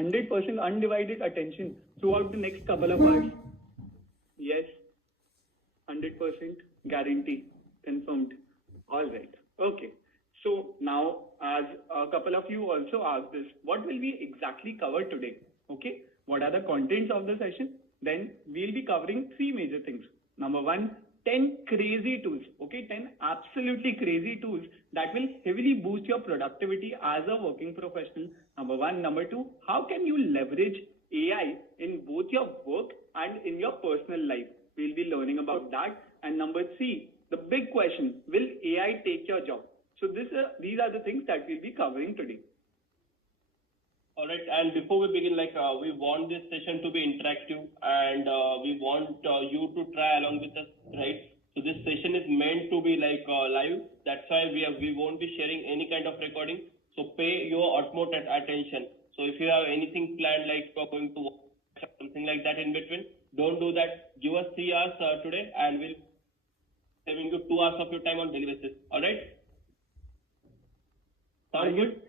100% undivided attention throughout the next couple of hours? Yes, 100% guarantee, confirmed. All right. Okay. So now, as a couple of you also asked this, what will we exactly cover today? Okay. What are the contents of the session? Then we'll be covering three major things. Number one, 10 crazy tools. Okay. 10 absolutely crazy tools that will heavily boost your productivity as a working professional. Number one. Number two, how can you leverage AI in both your work and in your personal life? We'll be learning about that. And number three, the big question, will AI take your job? So these are the things that we'll be covering today. All right, and before we begin, we want this session to be interactive, and we want you to try along with us, right? So this session is meant to be live. That's why we won't be sharing any kind of recording. So pay your utmost attention. So if you have anything planned, like going to watch something like that in between, don't do that. Give us 3 hours today, and we'll saving you 2 hours of your time on daily basis. All right? Sound good?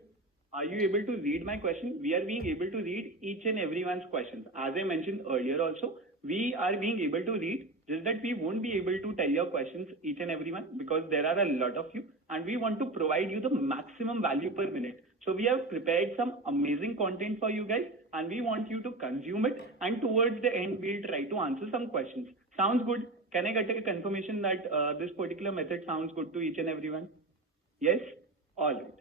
Are you able to read my question? We are being able to read each and everyone's questions. As I mentioned earlier also, we are being able to read, just that we won't be able to tell your questions each and everyone because there are a lot of you and we want to provide you the maximum value per minute. So we have prepared some amazing content for you guys and we want you to consume it, and towards the end we'll try to answer some questions. Sounds good? Can I get a confirmation that this particular method sounds good to each and everyone? Yes? All right.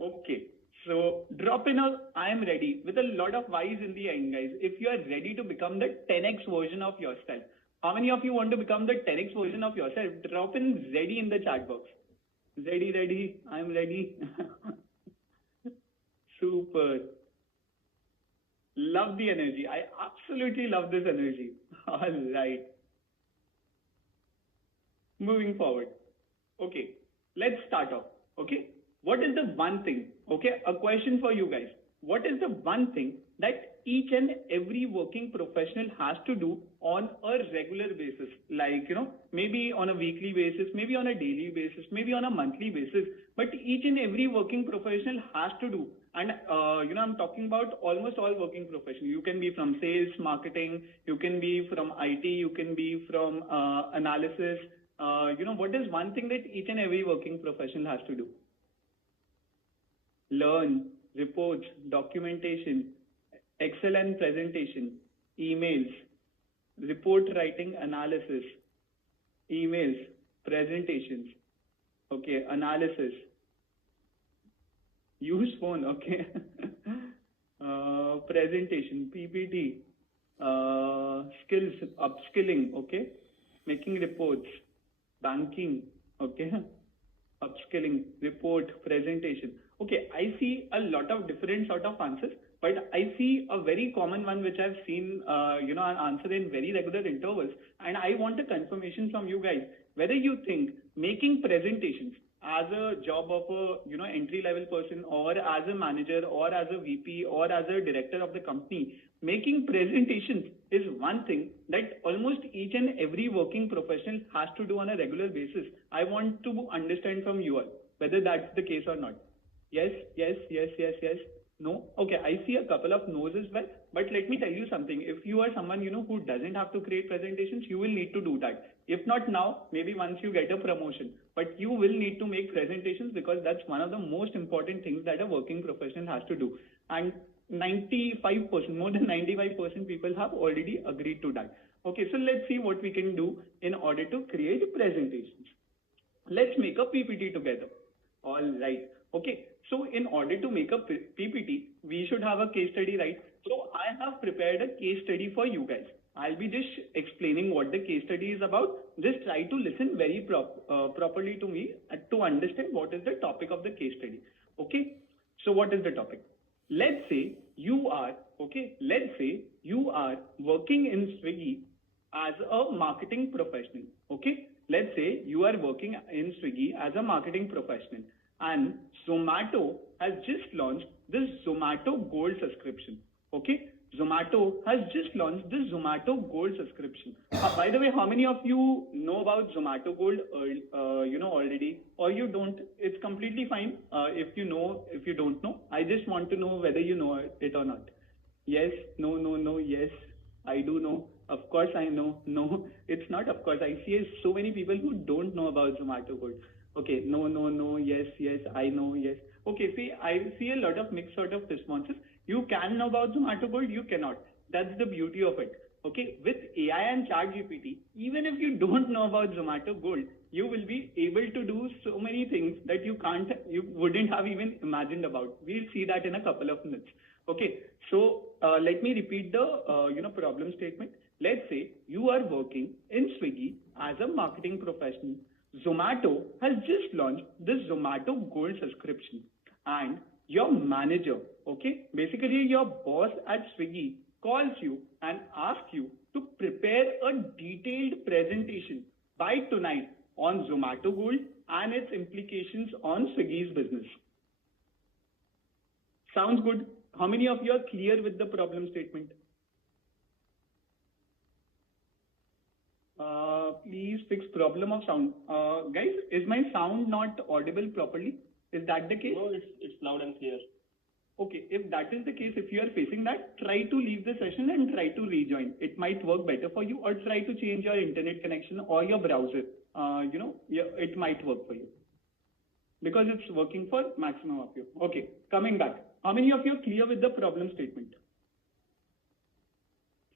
Okay, so drop in a I am ready with a lot of Y's in the end, guys. If you are ready to become the 10x version of yourself, how many of you want to become the 10x version of yourself? Drop in ready in the chat box. Ready, I'm ready. Super. Love the energy. I absolutely love this energy. All right. Moving forward. Okay, let's start off. Okay. What is the one thing, okay, a question for you guys. What is the one thing that each and every working professional has to do on a regular basis? Like, maybe on a weekly basis, maybe on a daily basis, maybe on a monthly basis, but each and every working professional has to do. And, I'm talking about almost all working professionals. You can be from sales, marketing, you can be from IT, you can be from analysis. What is one thing that each and every working professional has to do? Learn, reports, documentation, Excel and presentation, emails, report writing, analysis, emails, presentations, okay, analysis, use phone, okay, presentation, PPT, skills, upskilling, okay, making reports, banking, okay, upskilling, report, presentation. Okay, I see a lot of different sort of answers, but I see a very common one which I've seen, an answer in very regular intervals. And I want a confirmation from you guys whether you think making presentations as a job of a entry level person, or as a manager, or as a VP, or as a director of the company, making presentations is one thing that almost each and every working professional has to do on a regular basis. I want to understand from you all whether that's the case or not. Yes. No? Okay, I see a couple of no's as well. But let me tell you something. If you are someone, who doesn't have to create presentations, you will need to do that. If not now, maybe once you get a promotion. But you will need to make presentations because that's one of the most important things that a working professional has to do. And 95%, more than 95% people have already agreed to that. Okay, so let's see what we can do in order to create presentations. Let's make a PPT together. All right. Okay, so in order to make a PPT, we should have a case study, right? So I have prepared a case study for you guys. I'll be just explaining what the case study is about. Just try to listen very properly to me to understand what is the topic of the case study. Okay, so what is the topic? Let's say you are working in Swiggy as a marketing professional. Okay, let's say you are working in Swiggy as a marketing professional. And Zomato has just launched this Zomato Gold subscription. Okay, Zomato has just launched the Zomato Gold subscription. By the way, how many of you know about Zomato Gold? Already, or you don't? It's completely fine. If you know, if you don't know, I just want to know whether you know it or not. Yes, no, no, no, yes, I do know. Of course, I know. No, it's not. Of course, I see so many people who don't know about Zomato Gold. Okay, no, no, no, yes, yes, I know, yes. Okay, see, I see a lot of mixed sort of responses. You can know about Zomato Gold, you cannot. That's the beauty of it. Okay, with AI and ChatGPT, even if you don't know about Zomato Gold, you will be able to do so many things that you wouldn't have even imagined about. We'll see that in a couple of minutes. Okay, so let me repeat the problem statement. Let's say you are working in Swiggy as a marketing professional. Zomato has just launched the Zomato Gold subscription, and your manager, okay, basically your boss at Swiggy calls you and asks you to prepare a detailed presentation by tonight on Zomato Gold and its implications on Swiggy's business. Sounds good? How many of you are clear with the problem statement? Please fix problem of sound. Guys, is my sound not audible properly? Is that the case? No, it's loud and clear. Okay, if that is the case, if you are facing that, try to leave the session and try to rejoin. It might work better for you, or try to change your internet connection or your browser. It might work for you because it's working for maximum of you. Okay, coming back. How many of you are clear with the problem statement?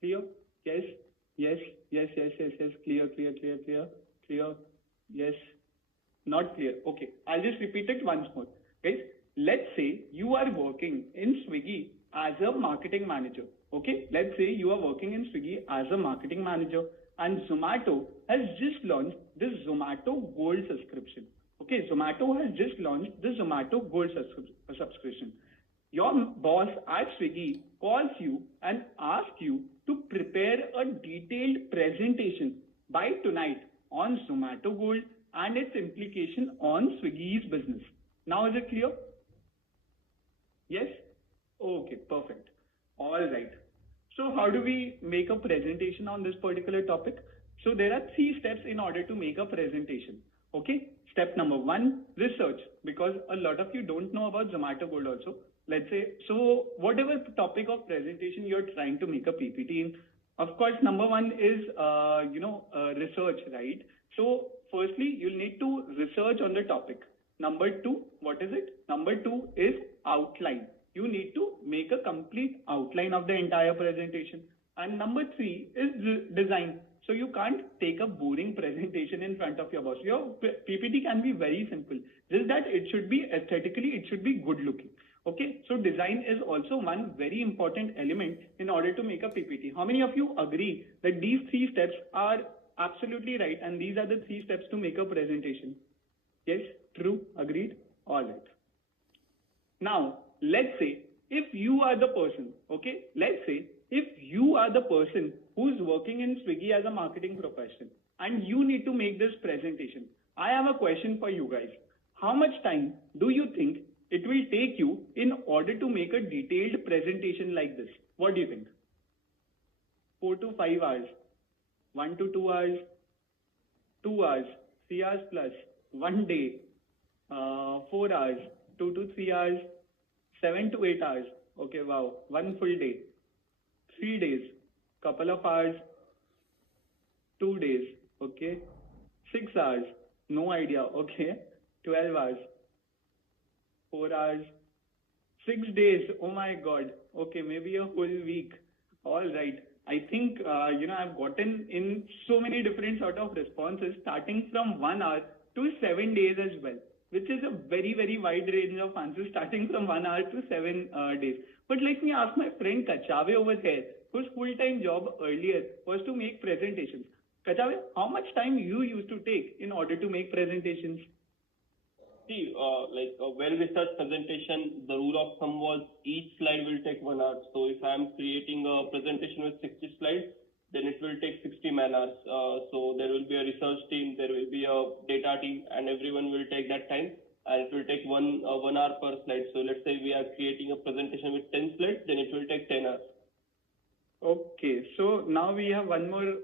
Clear? Yes. Yes. Yes. Yes. Yes. Yes. Clear. Clear. Clear. Clear. Clear. Yes. Not clear. Okay. I'll just repeat it once more. Guys, let's say you are working in Swiggy as a marketing manager. Okay. Let's say you are working in Swiggy as a marketing manager, and Zomato has just launched this Zomato Gold subscription. Okay. Zomato has just launched the Zomato Gold subscription. Your boss at Swiggy calls you and asks you to prepare a detailed presentation by tonight on Zomato Gold and its implication on Swiggy's business. Now is it clear? Yes? Okay, perfect. All right. So how do we make a presentation on this particular topic? So there are 3 steps in order to make a presentation. Okay. Step number 1, research, because a lot of you don't know about Zomato Gold also. Let's say, so whatever topic of presentation you're trying to make a PPT in, of course, number 1 is, research, right? So firstly, you'll need to research on the topic. Number 2, what is it? Number 2 is outline. You need to make a complete outline of the entire presentation. And number 3 is design. So you can't take a boring presentation in front of your boss. Your PPT can be very simple. Just that it should be aesthetically, it should be good looking. Okay, so design is also one very important element in order to make a PPT. How many of you agree that these 3 steps are absolutely right and these are the 3 steps to make a presentation? Yes, true, agreed? All right. Now, let's say if you are the person, okay, let's say if you are the person who's working in Swiggy as a marketing professional and you need to make this presentation, I have a question for you guys. How much time do you think it will take you in order to make a detailed presentation like this? What do you think? 4 to 5 hours, 1 to 2 hours, 2 hours, 3 hours plus, 1 day, 4 hours, 2 to 3 hours, 7 to 8 hours. Okay, wow, 1 full day, 3 days, couple of hours, 2 days, okay, 6 hours, no idea, okay, 12 hours, 4 hours, 6 days, oh my god, okay, maybe a whole week. All right, I think, I've gotten in so many different sort of responses starting from 1 hour to 7 days as well, which is a very, very wide range of answers starting from 1 hour to 7 days. But let me ask my friend Kachave over here, whose full-time job earlier was to make presentations. Kachave, how much time you used to take in order to make presentations? See, a well-researched presentation, the rule of thumb was each slide will take 1 hour. So if I'm creating a presentation with 60 slides, then it will take 60 man hours. So there will be a research team, there will be a data team, and everyone will take that time. and it will take 1 hour per slide. So let's say we are creating a presentation with 10 slides, then it will take 10 hours. Okay, so now we have one more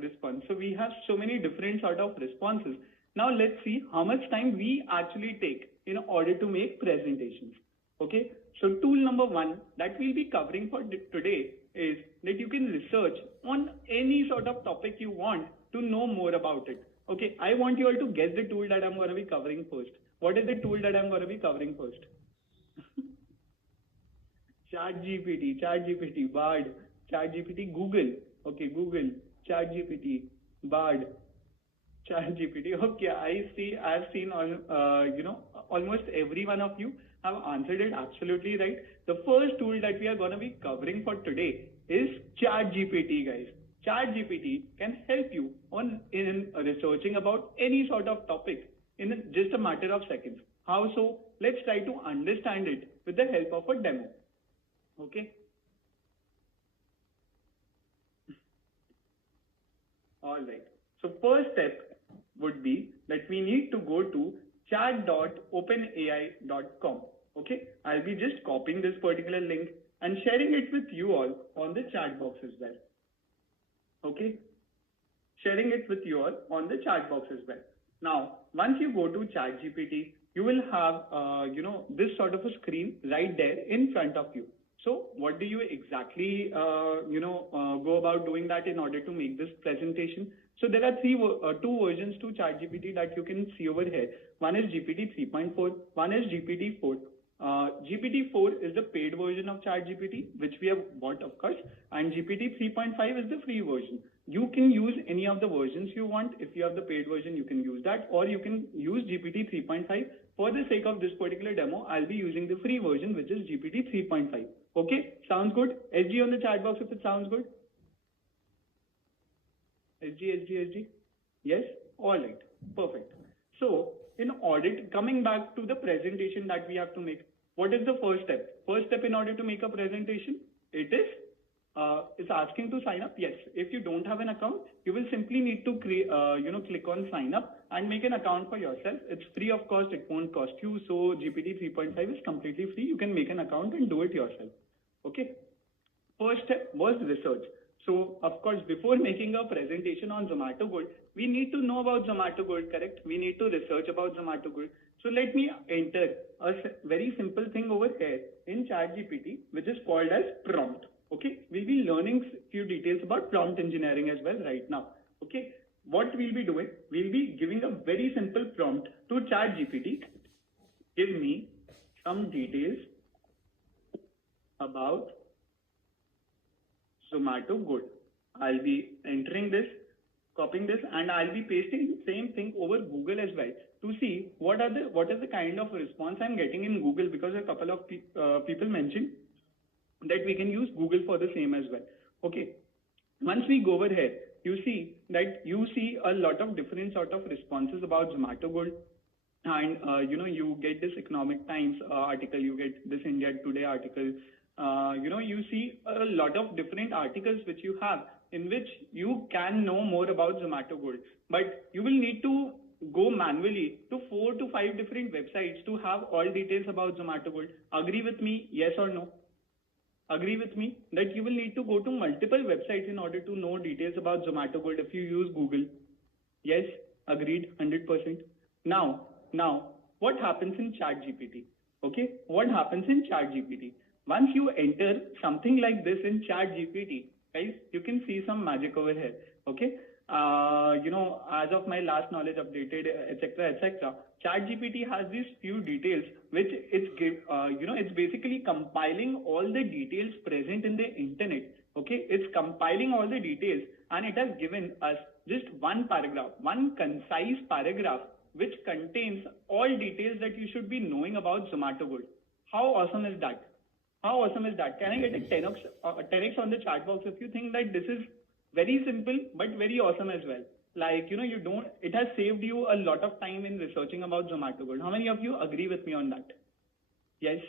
response. So we have so many different sort of responses. Now let's see how much time we actually take in order to make presentations. Okay, so tool number one that we'll be covering for today is that you can research on any sort of topic you want to know more about it. Okay, I want you all to guess the tool that I'm going to be covering first. What is the tool that I'm going to be covering first? ChatGPT, Bard, ChatGPT, Google. Okay, Google, ChatGPT, Bard, ChatGPT. Okay, I've seen almost every one of you have answered it absolutely right. The first tool that we are going to be covering for today is ChatGPT, guys. ChatGPT can help you in researching about any sort of topic in just a matter of seconds. How so? Let's try to understand it with the help of a demo. Okay. All right. So first step would be that we need to go to chat.openai.com. Okay. I'll be just copying this particular link and sharing it with you all on the chat box as well. Okay. Sharing it with you all on the chat box as well. Now, once you go to ChatGPT, you will have, this sort of a screen right there in front of you. So what do you exactly, go about doing that in order to make this presentation? So there are two versions to ChatGPT that you can see over here. One is GPT 3.4, one is GPT 4. GPT 4 is the paid version of ChatGPT, which we have bought, of course, and GPT 3.5 is the free version. You can use any of the versions you want. If you have the paid version, you can use that, or you can use GPT 3.5. For the sake of this particular demo, I'll be using the free version, which is GPT 3.5. Okay, sounds good? SG on the chat box if it sounds good. SG. Yes? All right, perfect. So, coming back to the presentation that we have to make, what is the first step? First step in order to make a presentation, it's asking to sign up. Yes, if you don't have an account, you will simply need to click on sign up and make an account for yourself. It's free of cost, it won't cost you. So GPT 3.5 is completely free. You can make an account and do it yourself. Okay. First step was research. So of course, before making a presentation on Zomato Gold, we need to know about Zomato Gold, correct? We need to research about Zomato Gold. So let me enter a very simple thing over here in ChatGPT, which is called as prompt. Okay, we'll be learning few details about prompt engineering as well right now. Okay, what we'll be doing, we'll be giving a very simple prompt to ChatGPT. Give me some details about Zomato Gold. I'll be entering this, copying this, and I'll be pasting the same thing over Google as well to see what is the kind of response I'm getting in Google, because a couple of people mentioned that we can use Google for the same as well. Okay. Once we go over here, you see a lot of different sort of responses about Zomato Gold. And, you get this Economic Times article, you get this India Today article, you see a lot of different articles which you have in which you can know more about Zomato Gold. But you will need to go manually to 4 to 5 different websites to have all details about Zomato Gold. Agree with me? Yes or no? Agree with me that you will need to go to multiple websites in order to know details about Zomato Gold if you use Google. Yes, agreed, 100%. Now, what happens in ChatGPT? Okay, what happens in ChatGPT? Once you enter something like this in ChatGPT, guys, you can see some magic over here. Okay, as of my last knowledge updated, etc., ChatGPT has these few details which it's basically compiling all the details present in the internet. Okay, it's compiling all the details and it has given us just one concise paragraph which contains all details that you should be knowing about Zomato Gold. How awesome is that? How awesome is that? Can I get a 10x on the chat box if you think that this is very simple but very awesome as well? Like, it has saved you a lot of time in researching about Zomato Gold. How many of you agree with me on that? Yes.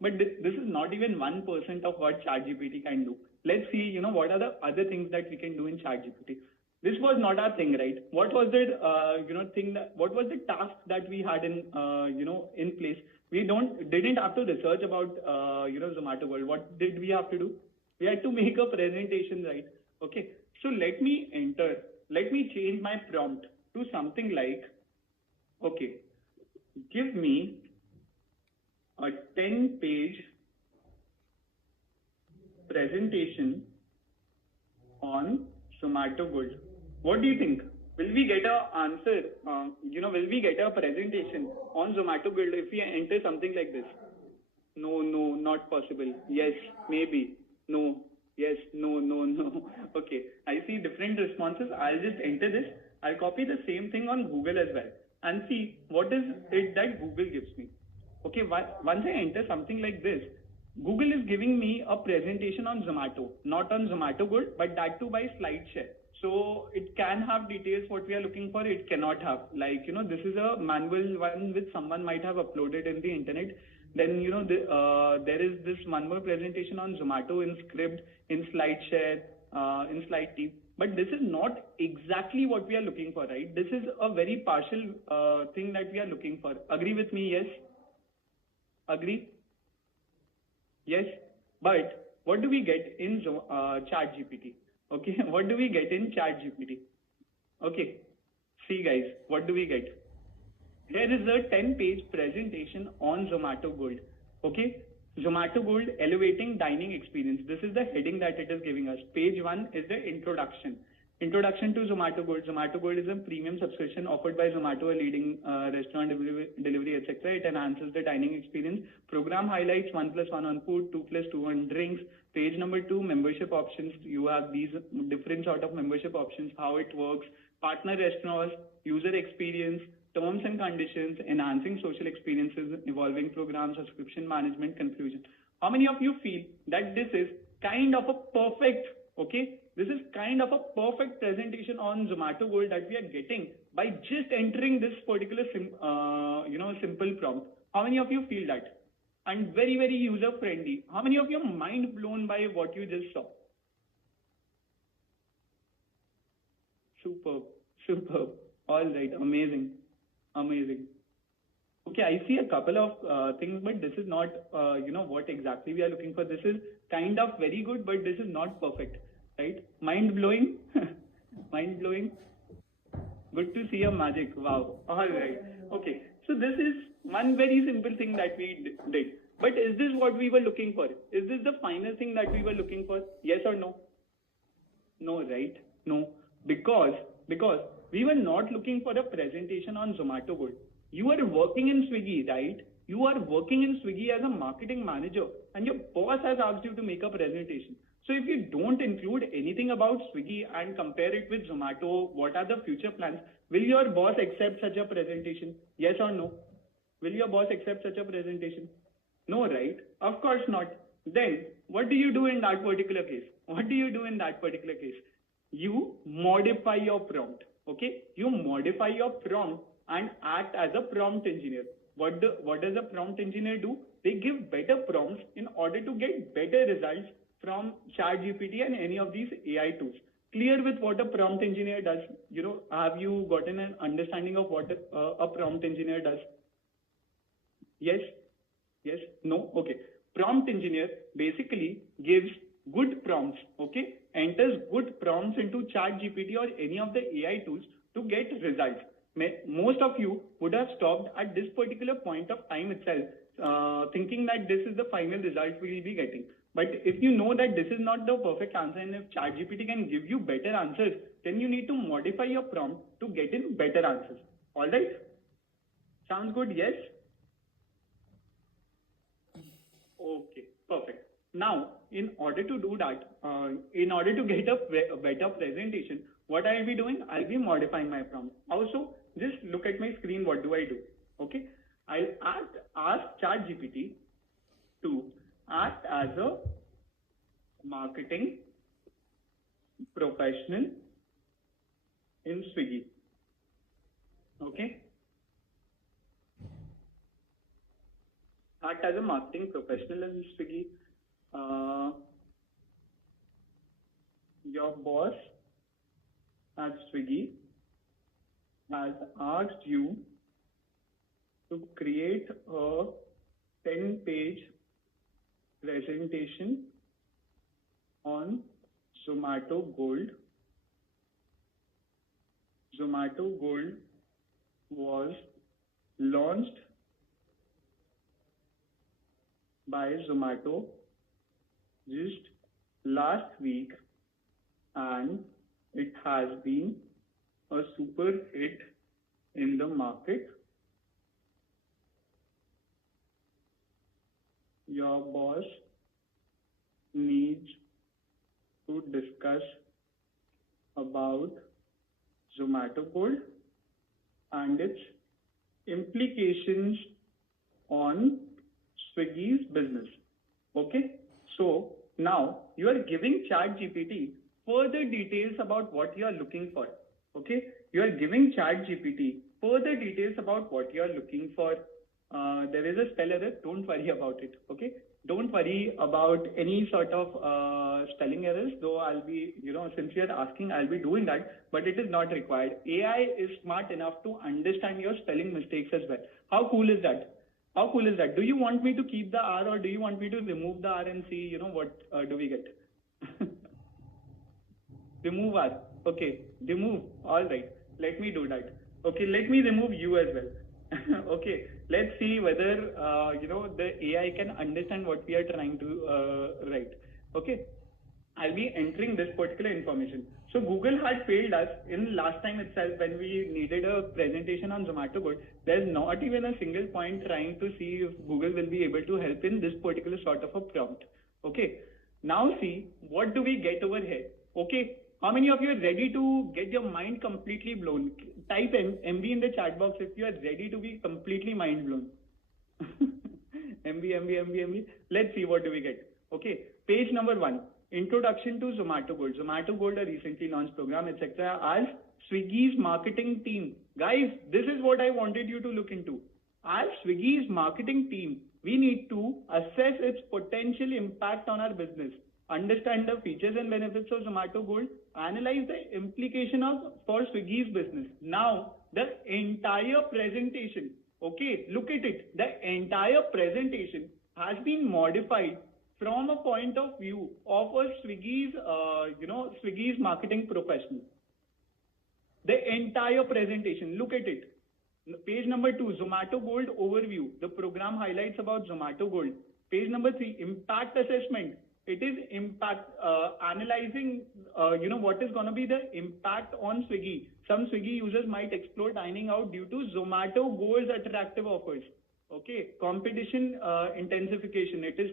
But this is not even 1% of what ChatGPT can do. Let's see, what are the other things that we can do in ChatGPT. This was not our thing, right? What was the what was the task that we had in in place? We didn't have to research about Zomato World. What did we have to do? We had to make a presentation, right? Okay. So let me change my prompt to something like, okay, give me a 10-page presentation on Zomato Gold. What do you think? Will we get a answer? Will we get a presentation on Zomato Gold if we enter something like this? No, not possible. Yes, maybe. No, yes, no. Okay, I see different responses. I'll just enter this. I'll copy the same thing on Google as well and see what is it that Google gives me. Okay, once I enter something like this, Google is giving me a presentation on Zomato, not on Zomato Gold, but that too by SlideShare. So it can have details what we are looking for, it cannot have. Like, this is a manual one which someone might have uploaded in the internet. Then, there is this one more presentation on Zomato in script, in SlideShare, in SlideTeam. But this is not exactly what we are looking for, right? This is a very partial thing that we are looking for. Agree with me? Yes? Agree? Yes, but what do we get in ChatGPT? Okay, what do we get in ChatGPT? Okay, see guys, what do we get? Here is a 10-page presentation on Zomato Gold. Okay, Zomato Gold elevating dining experience. This is the heading that it is giving us. Page 1 is the introduction. Introduction to Zomato Gold. Zomato Gold is a premium subscription offered by Zomato, a leading restaurant delivery, etc. It enhances the dining experience. Program highlights 1+1 on food, 2+2 on drinks. Page number 2, membership options. You have these different sort of membership options, how it works. Partner restaurants, user experience, terms and conditions, enhancing social experiences, evolving programs, subscription management, conclusion. How many of you feel that this is kind of a perfect, okay? This is kind of a perfect presentation on Zomato Gold that we are getting by just entering this particular simple prompt. How many of you feel that? And very, very user friendly. How many of you are mind blown by what you just saw? Superb. All right, amazing. Okay, I see a couple of things, but this is not, what exactly we are looking for. This is kind of very good, but this is not perfect, right? Mind blowing, mind blowing. Good to see your magic. Wow. All right. Okay. So this is one very simple thing that we did. But is this what we were looking for? Is this the final thing that we were looking for? Yes or no? No, right? No. Because we were not looking for a presentation on Zomato Gold. You are working in Swiggy, right? You are working in Swiggy as a marketing manager and your boss has asked you to make a presentation. So if you don't include anything about Swiggy and compare it with Zomato, what are the future plans? Will your boss accept such a presentation? Yes or no? Will your boss accept such a presentation? No, right? Of course not. Then what do you do in that particular case? You modify your prompt. Okay? You modify your prompt and act as a prompt engineer. What does a prompt engineer do? They give better prompts in order to get better results from ChatGPT and any of these AI tools. Clear with what a prompt engineer does? Have you gotten an understanding of what a prompt engineer does? Yes? No? Okay. Prompt engineer basically gives good prompts, okay? Enters good prompts into ChatGPT or any of the AI tools to get results. Most of you would have stopped at this particular point of time itself, thinking that this is the final result we will be getting. But if you know that this is not the perfect answer and if ChatGPT can give you better answers, then you need to modify your prompt to get in better answers. All right? Sounds good? Yes? Okay, perfect. Now, in order to do that, in order to get a better presentation, what I'll be doing, I'll be modifying my prompt. Also, just look at my screen, what do I do? Okay, I'll ask ChatGPT to act as a marketing professional in Swiggy. Okay. Act as a marketing professional in Swiggy. Your boss at Swiggy has asked you to create a 10-page presentation on Zomato Gold. Zomato Gold was launched by Zomato just last week, and it has been a super hit in the market. Your boss needs to discuss about Zomato Gold and its implications on Swiggy's business. Okay, so now you are giving ChatGPT further details about what you are looking for. Okay, you are giving ChatGPT further details about what you are looking for. There is a spell error. Don't worry about it. Okay, don't worry about any sort of spelling errors. Though I'll be, since you are asking, I'll be doing that, but it is not required. AI is smart enough to understand your spelling mistakes as well. How cool is that? How cool is that? Do you want me to keep the R, or do you want me to remove the R and see, what do we get? Remove R. Okay, remove. All right. Let me do that. Okay, let me remove you as well. Okay, let's see whether, the AI can understand what we are trying to write. Okay, I'll be entering this particular information. So Google had failed us in last time itself when we needed a presentation on Zomato Gold. There's not even a single point trying to see if Google will be able to help in this particular sort of a prompt. Okay. Now see, what do we get over here? Okay. How many of you are ready to get your mind completely blown? Type MB in the chat box if you are ready to be completely mind blown. MB. Let's see what do we get. Okay. Page number 1. Introduction to Zomato Gold. Zomato Gold, a recently launched program, etc. As Swiggy's marketing team. Guys, this is what I wanted you to look into. As Swiggy's marketing team, we need to assess its potential impact on our business, understand the features and benefits of Zomato Gold, analyze the implication for Swiggy's business. Now, the entire presentation, okay, look at it. The entire presentation has been modified from a point of view of a Swiggy's marketing professional. The entire presentation, look at it. Page number 2, Zomato Gold overview. The program highlights about Zomato Gold. Page number 3, impact assessment. It is impact analyzing, what is going to be the impact on Swiggy. Some Swiggy users might explore dining out due to Zomato Gold's attractive offers. Okay, competition intensification. It is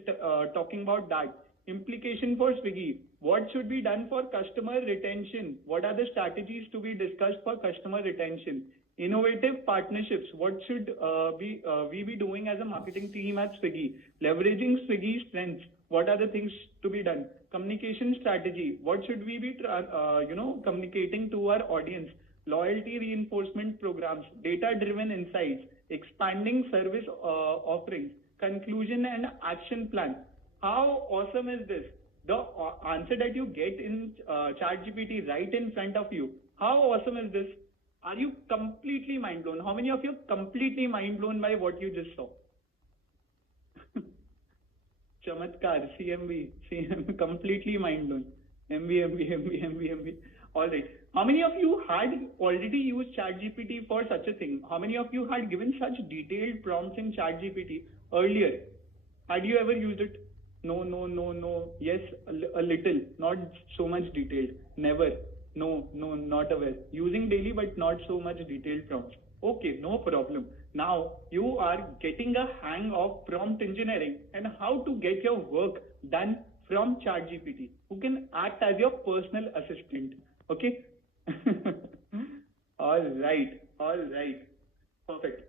talking about that. Implication for Swiggy. What should be done for customer retention? What are the strategies to be discussed for customer retention? Innovative partnerships. What should we be doing as a marketing team at Swiggy? Leveraging Swiggy's strengths. What are the things to be done? Communication strategy. What should we be communicating to our audience? Loyalty reinforcement programs. Data-driven insights. Expanding service offerings. Conclusion and action plan. How awesome is this? The answer that you get in ChatGPT right in front of you. How awesome is this? Are you completely mind blown? How many of you are completely mind blown by what you just saw? Chamatkar, CMB, completely mind blown. MB. All right. How many of you had already used ChatGPT for such a thing? How many of you had given such detailed prompts in ChatGPT earlier? Had you ever used it? No. Yes, a little, not so much detailed. Never. No, not aware. Using daily, but not so much detailed prompts. Okay, no problem. Now you are getting a hang of prompt engineering and how to get your work done from ChatGPT, who can act as your personal assistant. Okay. All right. Perfect.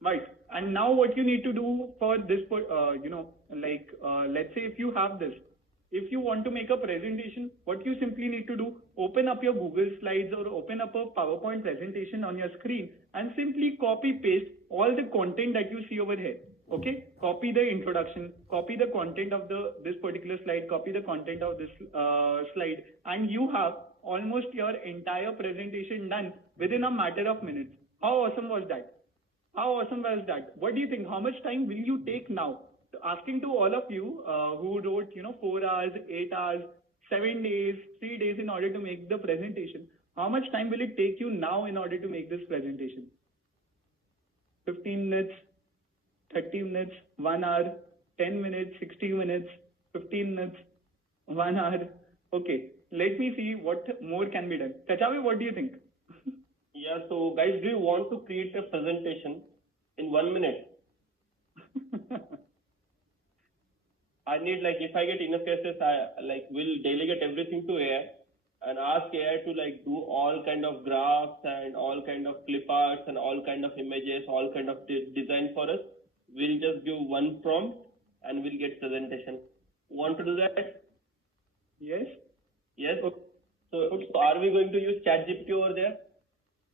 Right. And now what you need to do for this, let's say if you have this, if you want to make a presentation, what you simply need to do, open up your Google Slides or open up a PowerPoint presentation on your screen and simply copy paste all the content that you see over here. Okay, copy the introduction, copy the content of this particular slide, copy the content of this slide, and you have almost your entire presentation done within a matter of minutes. How awesome was that? How awesome was that? What do you think? How much time will you take now? Asking to all of you who wrote, 4 hours, 8 hours, 7 days, 3 days in order to make the presentation. How much time will it take you now in order to make this presentation? 15 minutes, 30 minutes, 1 hour, 10 minutes, 60 minutes, 15 minutes, 1 hour. Okay, let me see what more can be done. Kachavi, what do you think? Yeah, so guys, do you want to create a presentation in 1 minute? I need, like, if I get enough cases, I will delegate everything to AI and ask AI to do all kind of graphs and all kind of clip arts and all kind of images, all kind of design for us. We'll just give one prompt and we'll get presentation. Want to do that? Yes. Yes. Okay. So are we going to use ChatGPT over there?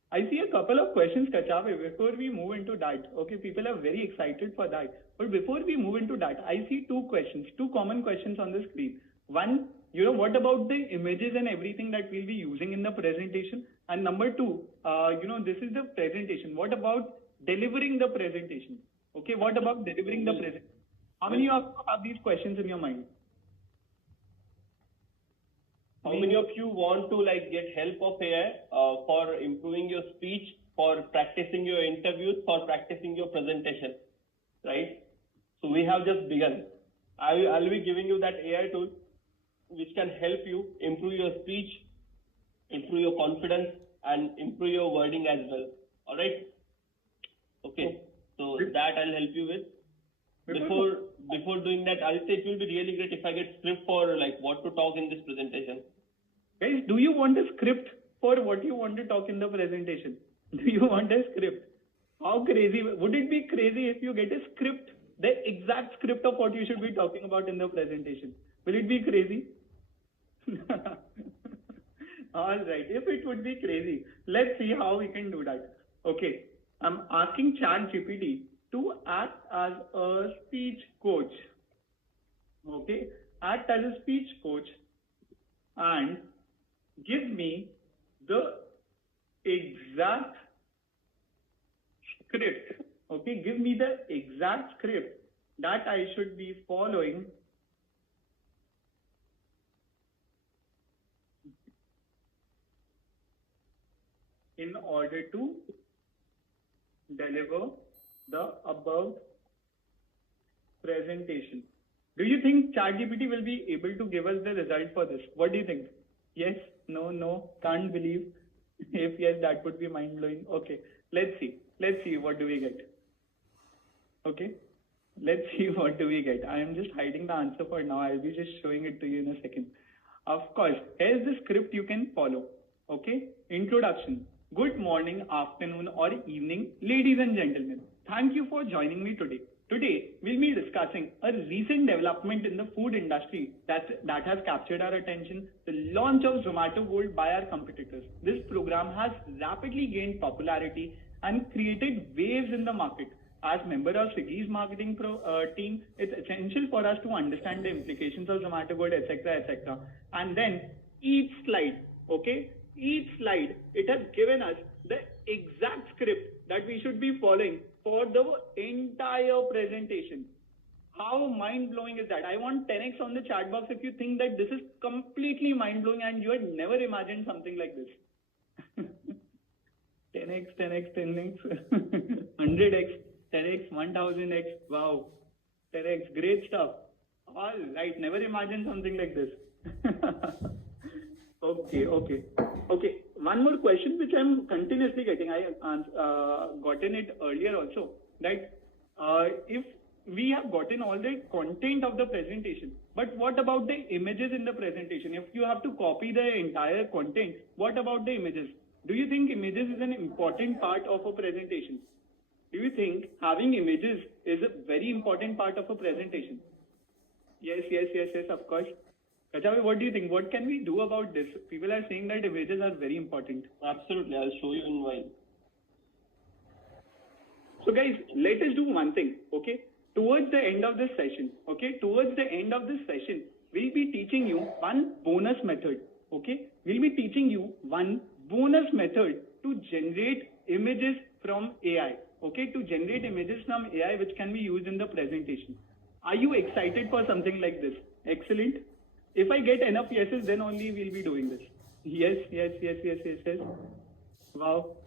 I see a couple of questions, Kachave, before we move into that. Okay, people are very excited for that. But before we move into that, I see two common questions on the screen. One, what about the images and everything that we'll be using in the presentation? And number two, this is the presentation. What about delivering the presentation? Okay, what about delivering the presentation? How many of you have these questions in your mind? How many of you want to get help of AI for improving your speech, for practicing your interviews, for practicing your presentation, right? So we have just begun. I'll be giving you that AI tool which can help you improve your speech, improve your confidence, and improve your wording as well. All right? Okay. So that I'll help you with. Before doing that, I'll say it will be really great if I get script for what to talk in this presentation. Guys, do you want a script for what you want to talk in the presentation? Do you want a script? How crazy? Would it be crazy if you get a script, the exact script of what you should be talking about in the presentation? Will it be crazy? All right. If it would be crazy, let's see how we can do that. Okay. I'm asking ChatGPT to act as a speech coach. Okay. Act as a speech coach and give me the exact script. Okay, give me the exact script that I should be following in order to deliver the above presentation. Do you think ChatGPT will be able to give us the result for this? What do you think? Yes, no, can't believe. If yes, that would be mind-blowing. Okay, let's see what do we get. Okay, let's see what do we get. I am just hiding the answer for now. I'll be just showing it to you in a second. Of course, here's the script you can follow. Okay, introduction. Good morning, afternoon or evening, ladies and gentlemen. Thank you for joining me today. Today, we'll be discussing a recent development in the food industry that has captured our attention, the launch of Zomato Gold by our competitors. This program has rapidly gained popularity and created waves in the market. As member of Swiggy's marketing team, it's essential for us to understand the implications of Zomato Gold, etc., etc. And then each slide, it has given us the exact script that we should be following for the entire presentation. How mind-blowing is that? I want 10x on the chat box if you think that this is completely mind-blowing and you had never imagined something like this. 10x, 100x, 10x, 1000x, wow. 10x, great stuff. All right, never imagined something like this. Okay. One more question which I'm continuously getting. I gotten it earlier also. That if we have gotten all the content of the presentation, but what about the images in the presentation? If you have to copy the entire content, what about the images? Do you think images is an important part of a presentation? Do you think having images is a very important part of a presentation? Yes, of course. Kachavi, what do you think? What can we do about this? People are saying that images are very important. Absolutely. I'll show you in a while. So guys, let us do one thing, okay? towards the end of this session, okay, towards the end of this session, we'll be teaching you one bonus method, okay? We'll be teaching you one bonus method to generate images from AI, okay? To generate images from AI which can be used in the presentation. Are you excited for something like this? Excellent. If I get enough yeses, then only we'll be doing this. Yes. Wow.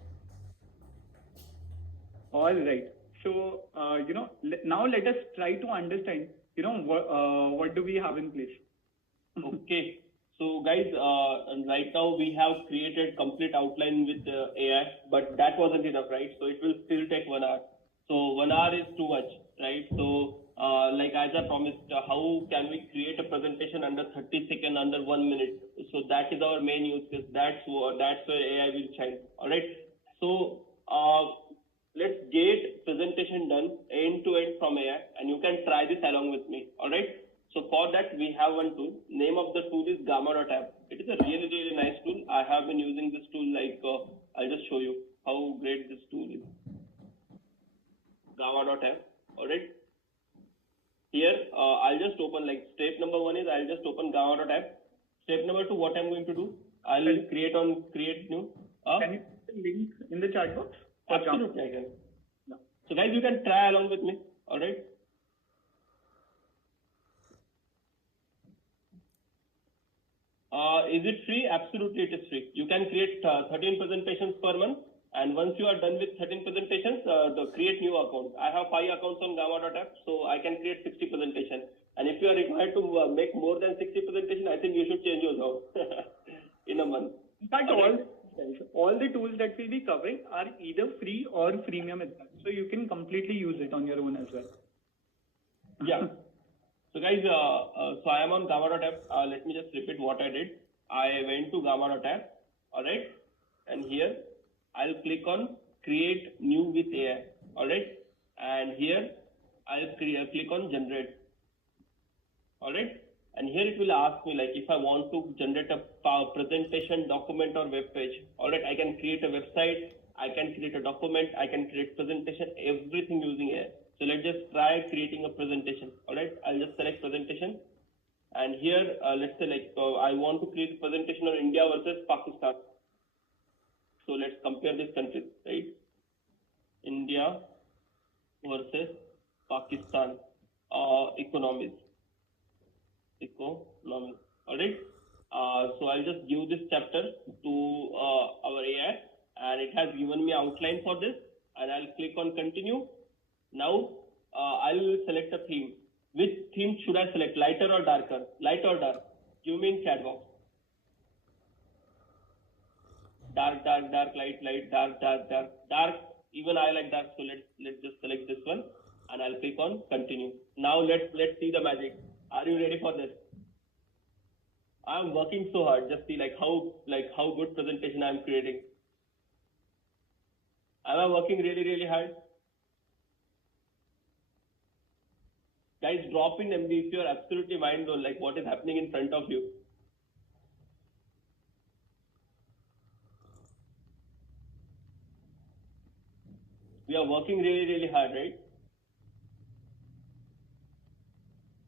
All right. So, now let us try to understand, what do we have in place? Okay. So guys, right now we have created complete outline with AI, but that wasn't enough, right? So it will still take 1 hour. So 1 hour is too much, right? So like as I promised, how can we create a presentation under 30 seconds, under 1 minute? So that is our main use case. That's where AI will shine. All right. So let's get presentation done end to end from AI, and you can try this along with me. All right. So for that, we have one tool. Name of the tool is Gamma.app. It is a really, really nice tool. I have been using this tool I'll just show you how great this tool is. Gamma.app. All right. Here, I'll just open step number 1 is I'll just open Gamma.app. Step number 2, what I'm going to do, I'll create new. Can you put the link in the chat box? Absolutely, I can. Yeah. So guys, you can try along with me. All right. Is it free? Absolutely, it is free. You can create 13 presentations per month, and once you are done with 13 presentations, create new account. I have 5 accounts on Gamma.app, so I can create 60 presentations. And if you are required to make more than 60 presentations, I think you should change your job in a month. In fact, all the tools that we'll be covering are either free or freemium as well. So you can completely use it on your own as well. Yeah. So guys, so I am on Gamma.app. Let me just repeat what I did. I went to Gamma.app, all right, and here I'll click on create new with AI, all right, and here I'll click on generate, all right, and here it will ask me if I want to generate a presentation, document or web page, all right, I can create a website, I can create a document, I can create presentation, everything using AI. So let's just try creating a presentation. All right, I'll just select presentation, and here let's say I want to create a presentation on India versus Pakistan. So let's compare these countries, right? India versus Pakistan economies. All right. So I'll just give this chapter to our AI, and it has given me outline for this, and I'll click on continue. Now, I'll select a theme. Which theme should I select? Lighter or darker? Light or dark? Give me in chat box. Dark, light, dark. Even I like dark, so let's just select this one, and I'll click on continue. Now let's see the magic. Are you ready for this? I'm working so hard. Just see how good presentation I'm creating. Am I working really, really hard? Guys, drop in MB if you're absolutely mind blown, what is happening in front of you. We are working really, really hard, right?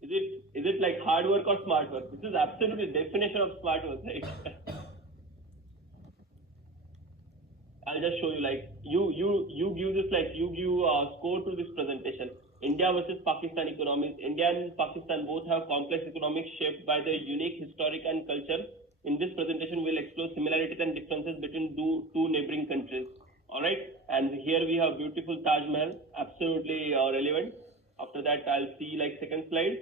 Is it like hard work or smart work? This is absolutely definition of smart work, right? I'll just show you, you give this, you give score to this presentation. India versus Pakistan economies. India and Pakistan both have complex economics shaped by their unique historic and culture. In this presentation, we'll explore similarities and differences between two neighboring countries. All right. And here we have beautiful Taj Mahal, absolutely relevant. After that, I'll see second slide.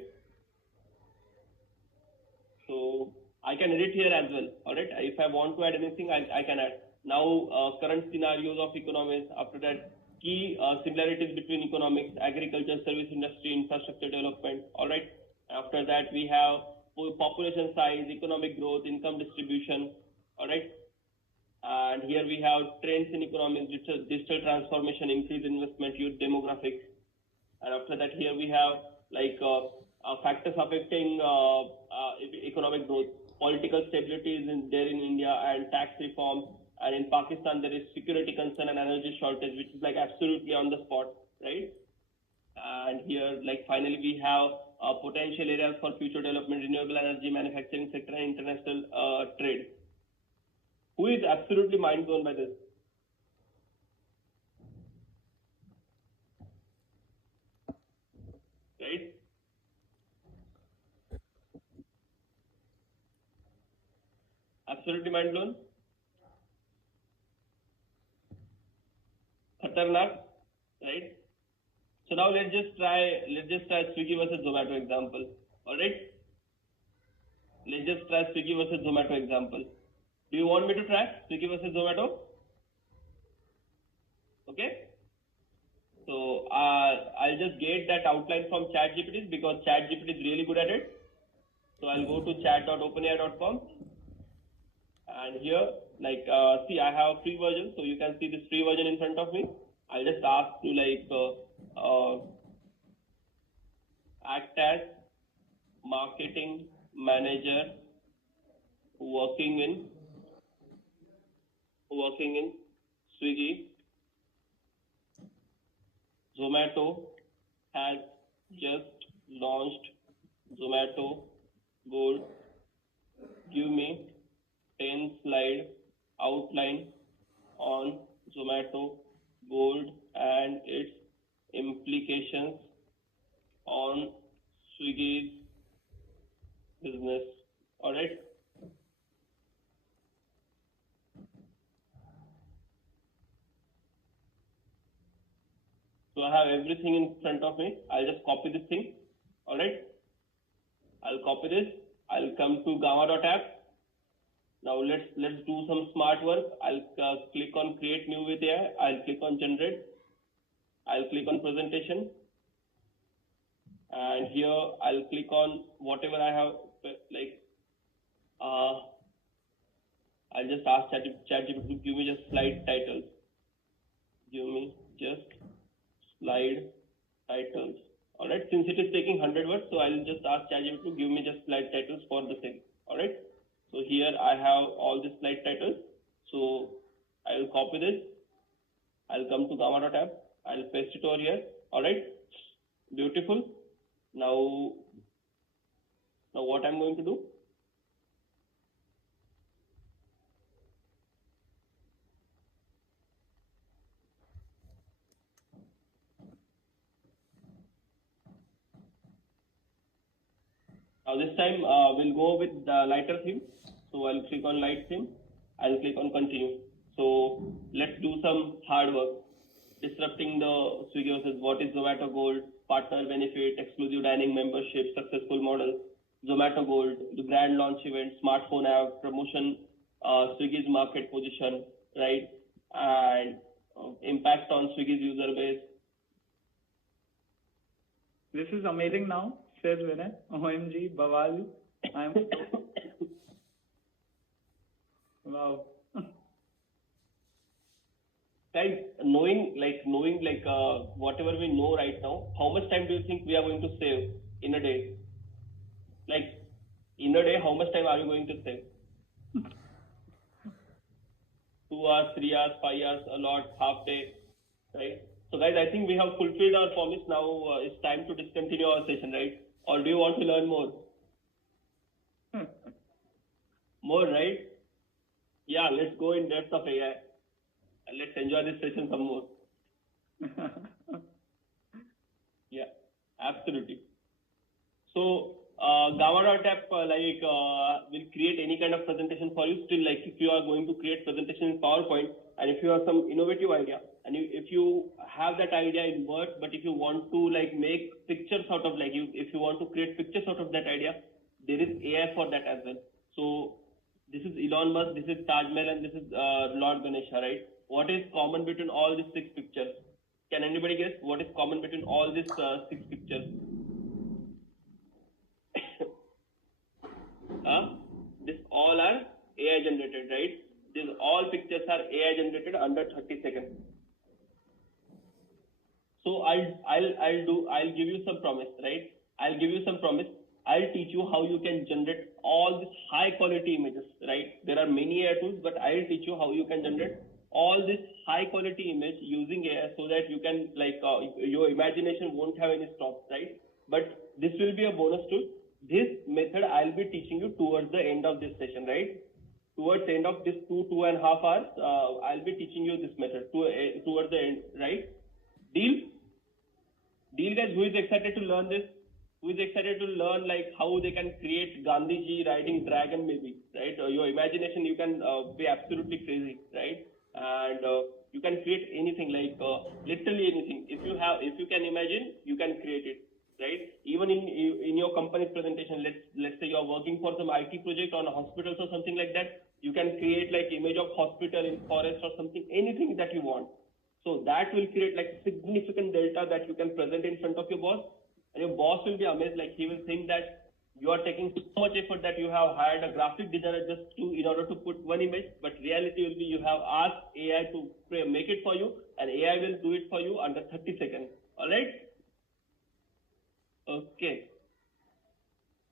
So I can edit here as well. All right. If I want to add anything, I can add. Now, current scenarios of economies. After that, key similarities between economics, agriculture, service industry, infrastructure development. All right. After that, we have population size, economic growth, income distribution. All right. And here we have trends in economics, digital transformation, increased investment, youth demographics. And after that, here we have factors affecting economic growth, political stability is there in India, and tax reform. And in Pakistan, there is security concern and energy shortage, which is absolutely on the spot, right? And here, like finally, we have potential areas for future development, renewable energy, manufacturing sector, and international trade. Who is absolutely mind blown by this? Right? Absolutely mind blown. Khatarnak, right? So now let's just try Swiggy versus Zomato example. All right? Let's just try Swiggy versus Zomato example. Do you want me to try Swiggy versus Zomato? Okay. So I'll just get that outline from ChatGPT because ChatGPT is really good at it. So I'll go to chat.openai.com, and here, like, see, I have free version, so you can see this free version in front of me. I'll just ask to act as marketing manager working in Swiggy. Zomato has just launched Zomato Gold. Give me 10-slide outline on Zomato Gold and its implications on Swiggy's business. All right. So I have everything in front of me. I'll just copy this thing. All right. I'll copy this. I'll come to Gamma.app. Now let's do some smart work. I'll click on create new with AI. I'll click on generate. I'll click on presentation. And here I'll click on whatever I have, like, I'll just ask ChatGPT to give me just slide titles. Give me just slide titles. Alright, since it is taking 100 words, so I'll just ask ChatGPT to give me just slide titles for the same. Alright, so here I have all the slide titles. So I'll copy this. I'll come to Gamma.app. I'll paste it over here. Alright, beautiful. Now what I'm going to do? Now this time we'll go with the lighter theme. So I'll click on light theme. I'll click on continue. So let's do some hard work. Disrupting the Swiggy versus what is Zomato Gold, partner benefit, exclusive dining membership, successful model, Zomato Gold, the brand launch event, smartphone app, promotion, Swiggy's market position, right? And impact on Swiggy's user base. This is amazing now, says Vinay. OMG, Bawal. I'm wow. Guys, knowing whatever we know right now, how much time do you think we are going to save in a day? Like, in a day, how much time are you going to save? 2 hours, 3 hours, 5 hours, a lot, half day, right? So guys, I think we have fulfilled our promise. Now it's time to discontinue our session, right? Or do you want to learn more? More, right? Yeah, let's go in depth of AI. And let's enjoy this session some more. Yeah, absolutely. So Gamma.app will create any kind of presentation for you. Still, like, if you are going to create presentation in PowerPoint, and if you have some innovative idea, and if you have that idea in Word, but if you want to like make pictures out of if you want to create pictures out of that idea, there is AI for that as well. So this is Elon Musk, this is Taj Mahal, and this is Lord Ganesha, right? What is common between all these 6 pictures? Can anybody guess what is common between all these 6 pictures? This all are AI generated, right? These all pictures are AI generated under 30 seconds. So I'll give you some promise, right? I'll give you some promise. I'll teach you how you can generate all these high quality images, right? There are many AI tools, but I'll teach you how you can generate all these high quality image using AI so that you can your imagination won't have any stops, right? But this will be a bonus tool. This method I'll be teaching you towards the end of this session, right? Towards the end of this 2.5 hours, I'll be teaching you this method towards the end, right? Deal? Deal, guys. Who is excited to learn this? Who is excited to learn like how they can create Gandhiji riding dragon, maybe, right? Your imagination, you can be absolutely crazy, right? And you can create anything, like literally anything. If you can imagine, you can create it, right? Even in your company's presentation, let's say you are working for some IT project on hospitals or something like that. You can create like image of hospital in forest or something, anything that you want. So that will create like significant data that you can present in front of your boss, and your boss will be amazed. Like he will think that you are taking so much effort that you have hired a graphic designer just in order to put one image, but reality will be you have asked AI to make it for you, and AI will do it for you under 30 seconds. All right? Okay.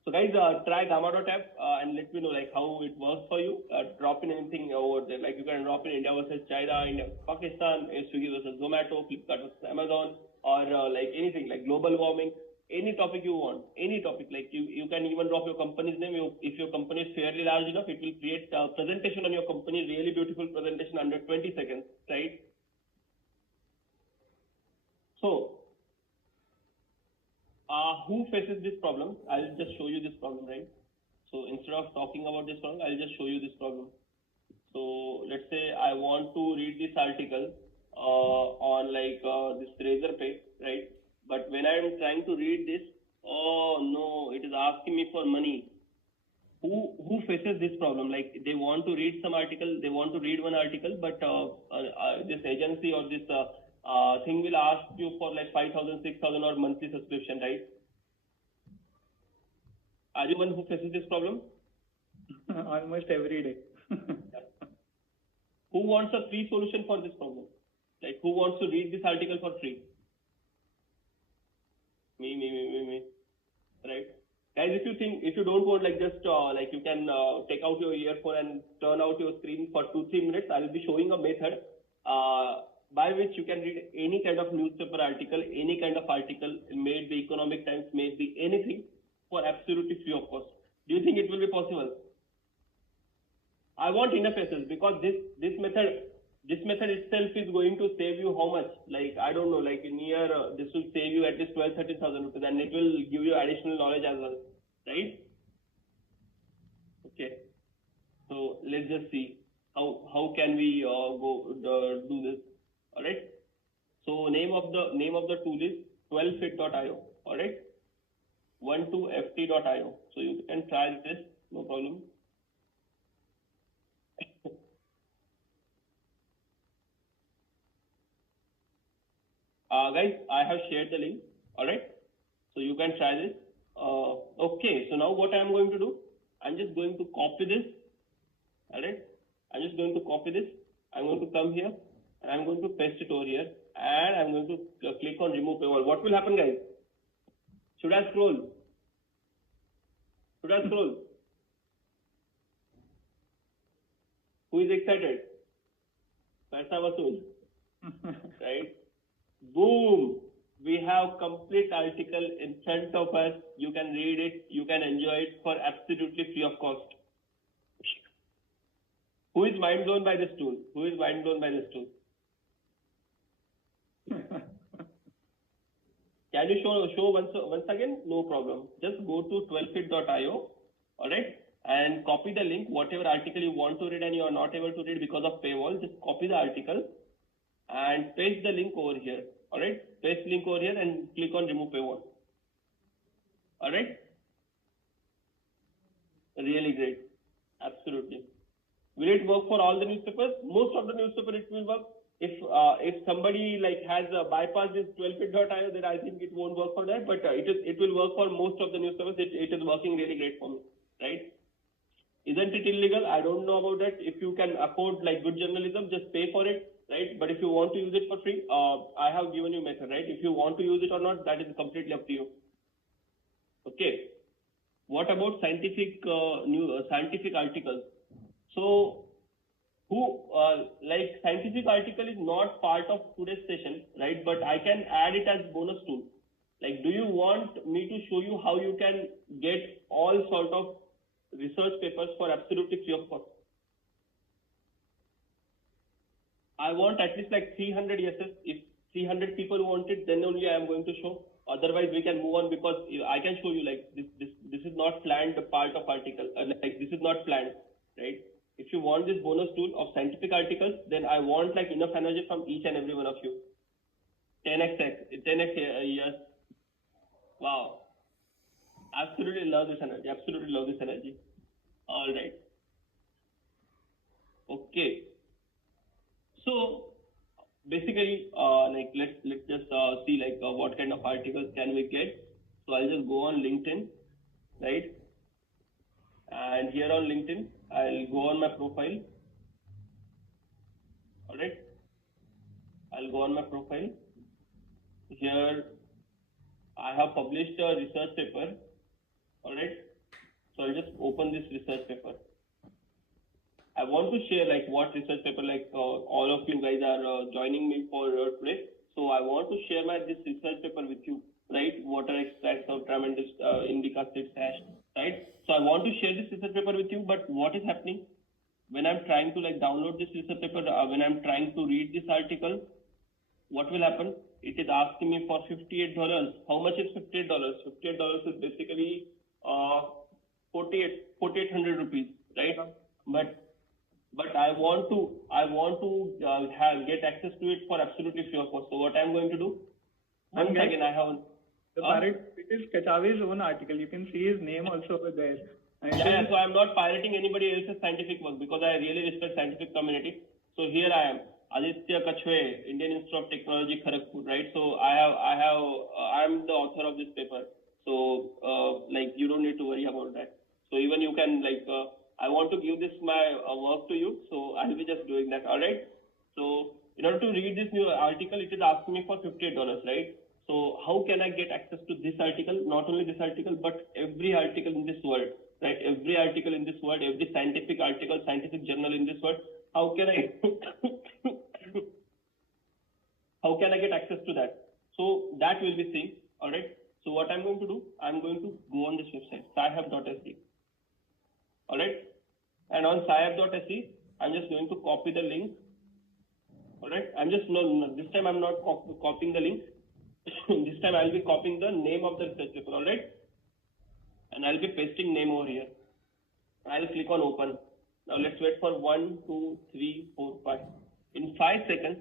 So guys, try Gamma.app and let me know like how it works for you. Drop in anything over there. Like you can drop in India versus China, India, Pakistan, Swiggy versus Zomato, Flipkart versus Amazon, or like anything like global warming, any topic you want, any topic. Like you can even drop your company's name. If your company is fairly large enough, it will create a presentation on your company, really beautiful presentation under 20 seconds, right? So who faces this problem? I'll just show you this problem, right? So instead of talking about this problem, I'll just show you this problem. So let's say I want to read this article on like this Razorpay, right? But when I'm trying to read this, oh no, it is asking me for money. Who faces this problem? Like they want to read some article, they want to read one article, but this agency or this thing will ask you for like 5,000, 6,000 or monthly subscription, right? Are you one who faces this problem? Almost every day. Who wants a free solution for this problem? Like who wants to read this article for free? Me. Right? Guys, if you don't want, like just like you can take out your earphone and turn out your screen for 2-3 minutes. I will be showing a method by which you can read any kind of newspaper article, any kind of article, may it be Economic Times, may it be anything, for absolutely free of cost. Do you think it will be possible? I want interfaces because this method itself is going to save you how much? Like I don't know, like in year this will save you at least 12,000-13,000 rupees, and it will give you additional knowledge as well, right? Okay. So let's just see how can we do this. All right. So name of the tool is 12fit.io. All right. 12ft.io. So you can try this, no problem. Guys, I have shared the link. All right. So you can try this. Okay. So now what I am going to do? I'm just going to copy this. All right. I'm just going to copy this. I'm going to come here and I'm going to paste it over here, and I'm going to click on remove paywall. What will happen, guys? Should I scroll? Should I scroll? Who is excited? Paisa vasool. Right? Boom! We have complete article in front of us. You can read it. You can enjoy it for absolutely free of cost. Who is mind blown by this tool? Who is mind blown by this tool? Can you show once again? No problem. Just go to 12fit.io, all right, and copy the link. Whatever article you want to read and you are not able to read because of paywall, just copy the article and paste the link over here. All right, paste link over here and click on remove paywall. All right, really great, absolutely. Will it work for all the newspapers? Most of the newspaper it will work. If somebody like has bypassed this 12fit.io, then I think it won't work for that. But it will work for most of the newspapers. It is working really great for me, right? Isn't it illegal? I don't know about that. If you can afford like good journalism, just pay for it, right? But if you want to use it for free, I have given you method, right? If you want to use it or not, that is completely up to you. Okay. What about scientific scientific articles? So like scientific article is not part of today's session, right? But I can add it as bonus tool. Like, do you want me to show you how you can get all sort of research papers for absolutely free of cost? I want at least like 300 yeses. If 300 people want it, then only I am going to show. Otherwise, we can move on because I can show you like this is not planned part of article. Like this is not planned, right? If you want this bonus tool of scientific articles, then I want like enough energy from each and every one of you. 10x, yes. Wow. Absolutely love this energy. Absolutely love this energy. All right. Okay. So basically, like let's just see like what kind of articles can we get. So I'll just go on LinkedIn, right? And here on LinkedIn, I'll go on my profile. All right. I'll go on my profile. Here, I have published a research paper. All right. So I'll just open this research paper. I want to share like what research paper like all of you guys are joining me for today. So I want to share this research paper with you, right? Water extracts of tremendous indica acid hash, right? So I want to share this research paper with you, but what is happening when I'm trying to like download this research paper? When I'm trying to read this article, what will happen? It is asking me for $58. How much is $58? $58 is basically 4,800 rupees, right? But I want to get access to it for absolutely free of cost. So what I'm going to do? Once again, I have the pirate. It is Kachave's own article. You can see his name also over there. Yeah, so I'm not pirating anybody else's scientific work because I really respect scientific community. So here I am, Aditya Kachwe, Indian Institute of Technology, Kharagpur, right? So I'm the author of this paper. So like you don't need to worry about that. So even you can like, I want to give this my work to you. So I'll be just doing that. All right. So in order to read this new article, it is asking me for $58, right? So how can I get access to this article? Not only this article, but every article in this world, right? Every article in this world, every scientific article, scientific journal in this world. How can I how can I get access to that? So that will be seen. All right. So what I'm going to do, I'm going to go on this website, sci-hub.se. All right. And on sci-hub.se, I'm just going to copy the link. All right. I'm just no this time I'm not copying the link. This time I'll be copying the name of the research paper. All right. And I'll be pasting name over here. I'll click on open. Now let's wait for 1, 2, 3, 4, 5. In 5 seconds,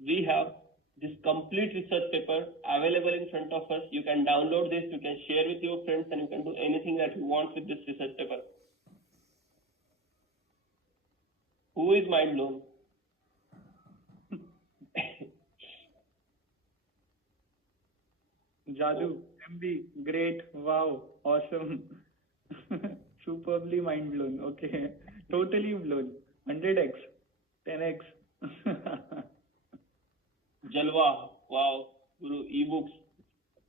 we have this complete research paper available in front of us. You can download this, you can share with your friends, and you can do anything that you want with this research paper. Who is mind blown? Jadu, MB, great, wow, awesome. Superbly mind blown. Okay. Totally blown. 100x, 10x. Jalwa, wow, Guru, ebooks,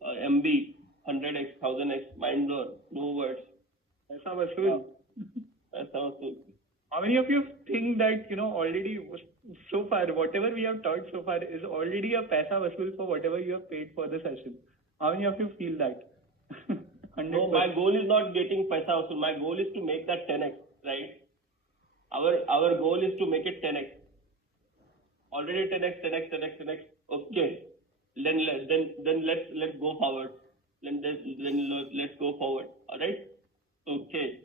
MB, 100x, 1000x, mind blown, no words. Paisa vasool. Paisa vasool. How many of you think that, already so far, whatever we have taught so far is already a paisa vasool for whatever you have paid for the session? How many of you feel that? No, my goal is not getting paisa vasool. My goal is to make that 10x, right? Our goal is to make it 10x. Already 10x. Okay. Then let's go forward. Let's go forward. All right. Okay.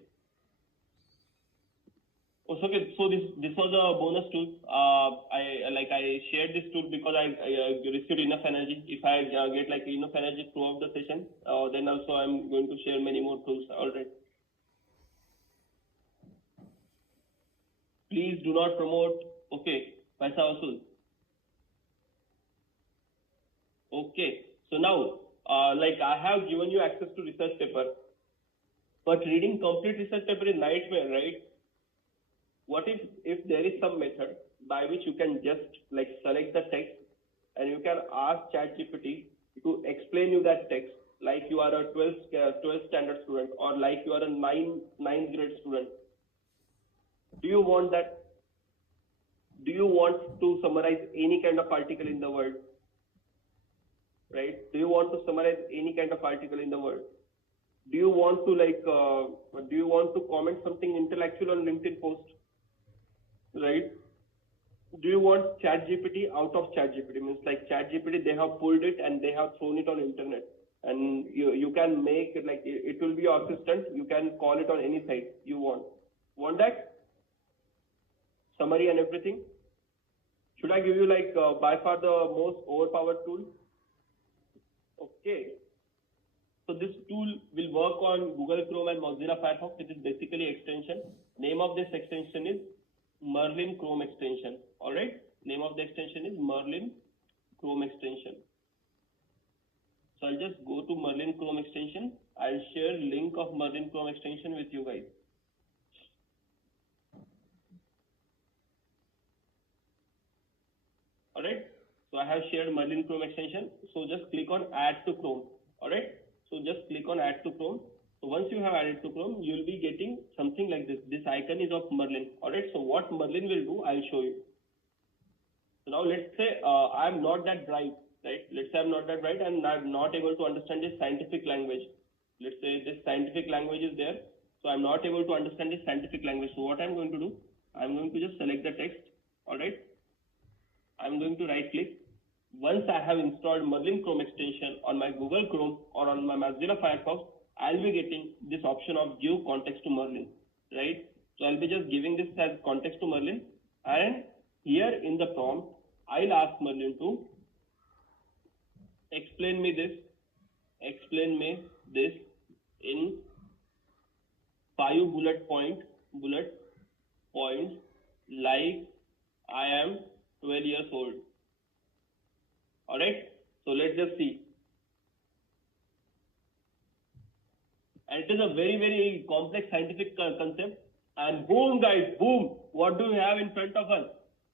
Okay. So this was a bonus tool. I shared this tool because I received enough energy. If I get like enough energy throughout the session, then also I'm going to share many more tools. All right. Please do not promote. Okay. Paisa vasool. Okay. So now, like I have given you access to research paper, but reading complete research paper is nightmare, right? What if there is some method by which you can just like select the text and you can ask ChatGPT to explain you that text like you are a 12th standard student or like you are a 9th grade student? Do you want that? do you want to summarize any kind of article in the world? Right? Do you want to summarize any kind of article in the world? Do you want to comment something intellectual on LinkedIn post? Right? Do you want ChatGPT out of ChatGPT? Means like ChatGPT, they have pulled it and they have thrown it on internet, and you can make it like it will be your assistant. You can call it on any site you want. Want that? Summary and everything. Should I give you like by far the most overpowered tool? Okay. So this tool will work on Google Chrome and Mozilla Firefox. It is basically extension. Name of this extension is Merlin Chrome extension. All right. Name of the extension is Merlin Chrome extension. So I'll just go to Merlin Chrome extension. I'll share link of Merlin Chrome extension with you guys. All right. So I have shared Merlin Chrome extension. So just click on Add to Chrome. All right. So just click on Add to Chrome. So once you have added to Chrome, you'll be getting something like this. This icon is of Merlin. All right. So what Merlin will do, I'll show you. So now let's say I'm not that bright, right? Let's say I'm not that bright and I'm not able to understand this scientific language. Let's say this scientific language is there. So I'm not able to understand this scientific language. So what I'm going to do, I'm going to just select the text. All right. I'm going to right click. Once I have installed Merlin Chrome extension on my Google Chrome or on my Mozilla Firefox, I'll be getting this option of give context to Merlin, right? So I'll be just giving this as context to Merlin, and here in the prompt, I'll ask Merlin to explain me this in 5 bullet points like I am 12 years old. All right. So let's just see. And it is a very, very complex scientific concept. And boom, guys, boom. What do we have in front of us?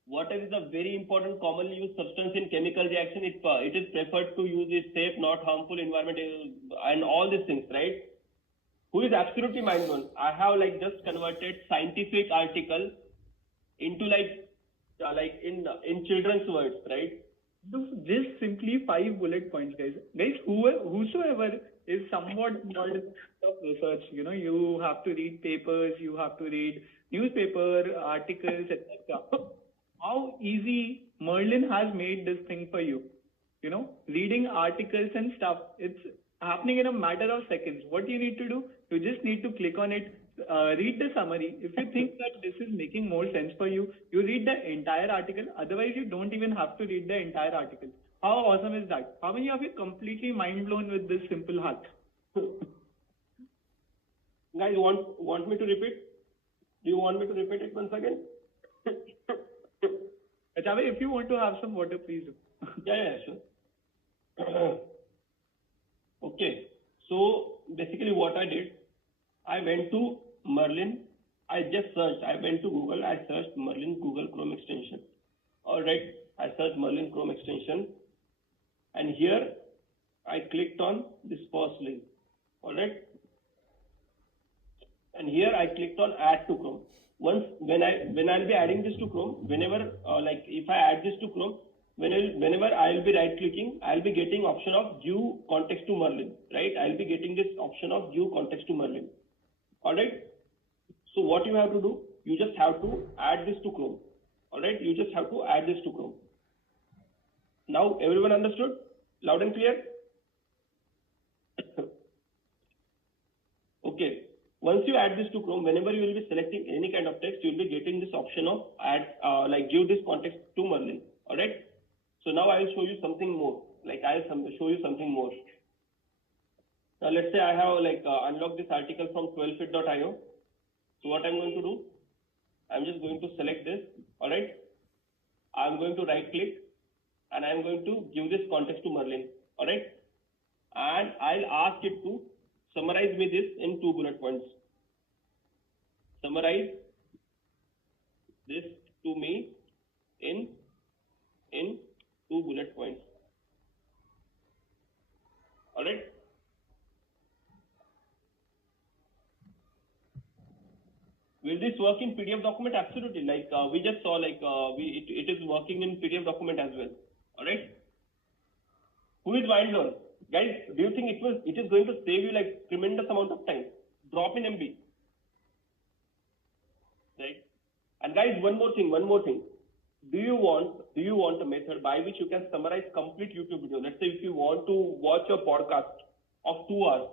Water is a very important commonly used substance in chemical reaction. It is preferred to use it safe, not harmful environment, and all these things, right? Who is absolutely mind blown? I have like just converted scientific article into like in children's words, right? Just simply 5 bullet points, guys. Guys, whosoever is somewhat knowledgeable of research, you have to read papers, you have to read newspaper articles, etc. How easy Merlin has made this thing for you. Reading articles and stuff, it's happening in a matter of seconds. What you need to do, you just need to click on it, read the summary. If you think that this is making more sense for you, you read the entire article. Otherwise, you don't even have to read the entire article. How awesome is that? How many of you completely mind blown with this simple hack? Guys, want me to repeat? Do you want me to repeat it once again? Achave, if you want to have some water, please do. Yeah, sure. Okay. So basically what I did, I went to Merlin. I just searched. I went to Google. I searched Merlin Google Chrome extension. All right. I searched Merlin Chrome extension. And here I clicked on this first link. All right. And here I clicked on Add to Chrome. When I'll be adding this to Chrome, whenever if I add this to Chrome, whenever I'll be right clicking, I'll be getting option of give context to Merlin, right? I'll be getting this option of give context to Merlin. All right. So what you have to do, you just have to add this to Chrome. All right. You just have to add this to Chrome. Now everyone understood? Loud and clear? Okay. Once you add this to Chrome, whenever you will be selecting any kind of text, you will be getting this option of add, give this context to Merlin. All right. So now I will show you something more. I'll show you something more. Now let's say I have unlocked this article from 12fit.io. So what I'm going to do, I'm just going to select this. All right. I'm going to right click and I'm going to give this context to Merlin. All right. And I'll ask it to summarize me this in 2 bullet points. Summarize this to me in 2 bullet points. All right. Will this work in PDF document? Absolutely. Like we just saw, like it is working in PDF document as well. All right. Who is mind blown? Guys, do you think it is going to save you like tremendous amount of time? Drop in MB. Right. And guys, one more thing. Do you want a method by which you can summarize complete YouTube video? Let's say if you want to watch a podcast of 2 hours,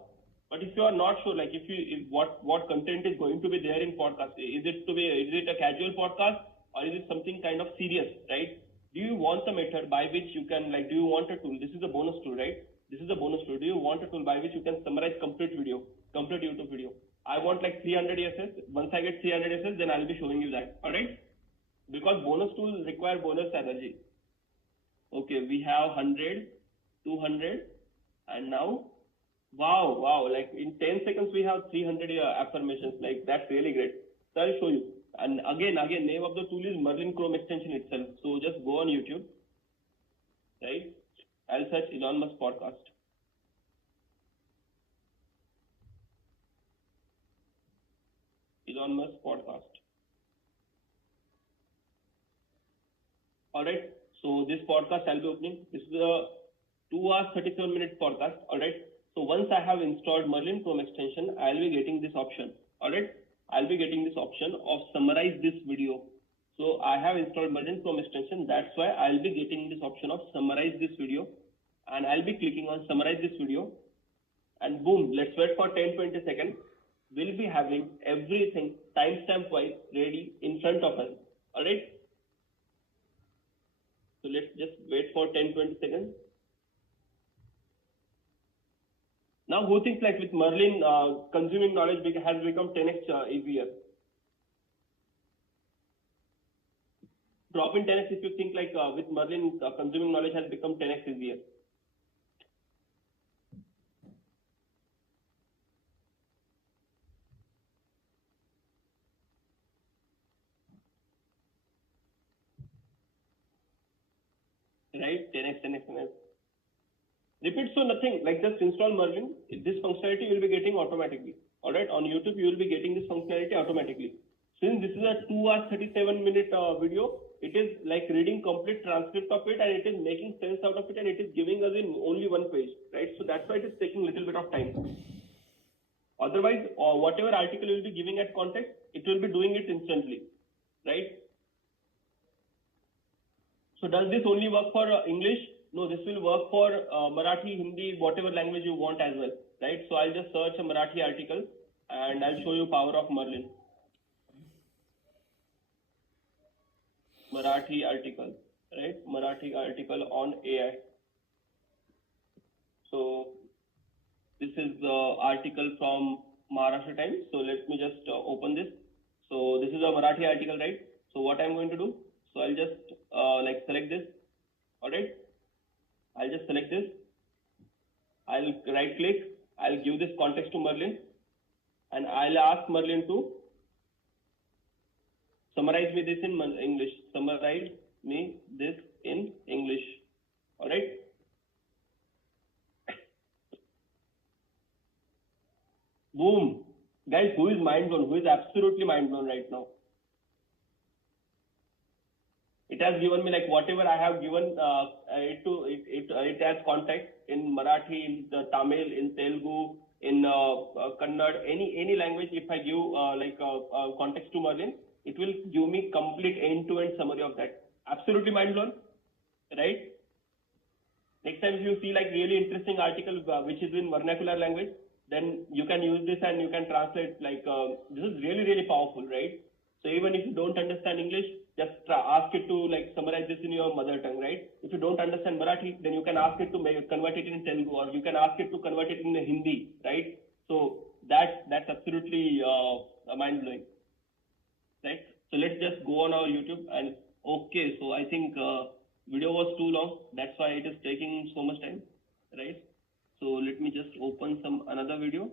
but if you are not sure, like if what content is going to be there in podcast, is it a casual podcast or is it something kind of serious, right? Do you want a method by which you can, like, do you want a tool? This is a bonus tool, right? This is a bonus tool. Do you want a tool by which you can summarize complete YouTube video? I want like 300 SS. Once I get 300 SS, then I'll be showing you that. All right? Because bonus tools require bonus energy. Okay, we have 100, 200, and now, wow, like in 10 seconds we have 300 affirmations. Like, that's really great. So I'll show you. And again, name of the tool is Merlin Chrome extension itself. So just go on YouTube, right? I'll search Elon Musk podcast. Elon Musk podcast. All right. So this podcast I'll be opening. This is a 2 hours 37 minute podcast. All right. So once I have installed Merlin Chrome extension, I'll be getting this option. All right. I'll be getting this option of summarize this video. So I have installed Merlin Chrome extension. That's why I'll be getting this option of summarize this video, and I'll be clicking on summarize this video, and boom, let's wait for 10-20 seconds. We'll be having everything timestamp wise ready in front of us. All right. So let's just wait for 10-20 seconds. Now, who thinks like with Merlin, consuming knowledge has become 10x easier? Drop in 10x if you think like with Merlin, consuming knowledge has become 10x easier. Right? 10x. Repeat, so nothing, like just install Merlin. This functionality you will be getting automatically. All right, on YouTube you will be getting this functionality automatically. Since this is a 2 hours 37 minute video, it is like reading complete transcript of it, and it is making sense out of it, and it is giving us in only one page, right? So that's why it is taking a little bit of time. Otherwise, whatever article you will be giving at context, it will be doing it instantly, right? So does this only work for English? No, this will work for Marathi, Hindi, whatever language you want as well, right? So I'll just search a Marathi article and I'll show you power of Merlin. Marathi article, right? Marathi article on AI. So this is the article from Maharashtra Times. So let me just open this. So this is a Marathi article, right? So what I'm going to do, so I'll just like select this, all right? I'll just select this. I'll right click. I'll give this context to Merlin, and I'll ask Merlin to summarize me this in English. Summarize me this in English. All right. Boom, guys. Who is mind blown? Who is absolutely mind blown right now? It has given me like whatever I have given it has context in Marathi, in Tamil, in Telugu, in Kannada, any language. If I give context to Merlin, it will give me complete end-to-end summary of that. Absolutely mind blown, right? Next time if you see like really interesting article which is in vernacular language, then you can use this and you can translate. Like this is really powerful, right? So even if you don't understand English, just ask it to like summarize this in your mother tongue, right? If you don't understand Marathi, then you can ask it to convert it in Telugu, or you can ask it to convert it in Hindi, right? So that's absolutely mind blowing, right? So let's just go on our YouTube and okay. So I think video was too long. That's why it is taking so much time, right? So let me just open some another video.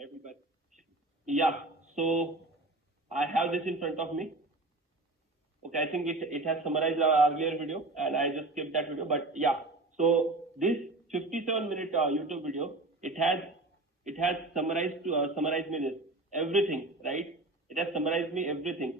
Everybody. Yeah. So I have this in front of me. Okay, I think it has summarized our earlier video, and I just skipped that video. But yeah, so this 57-minute YouTube video, it has summarized me this. everything, right? It has summarized me everything.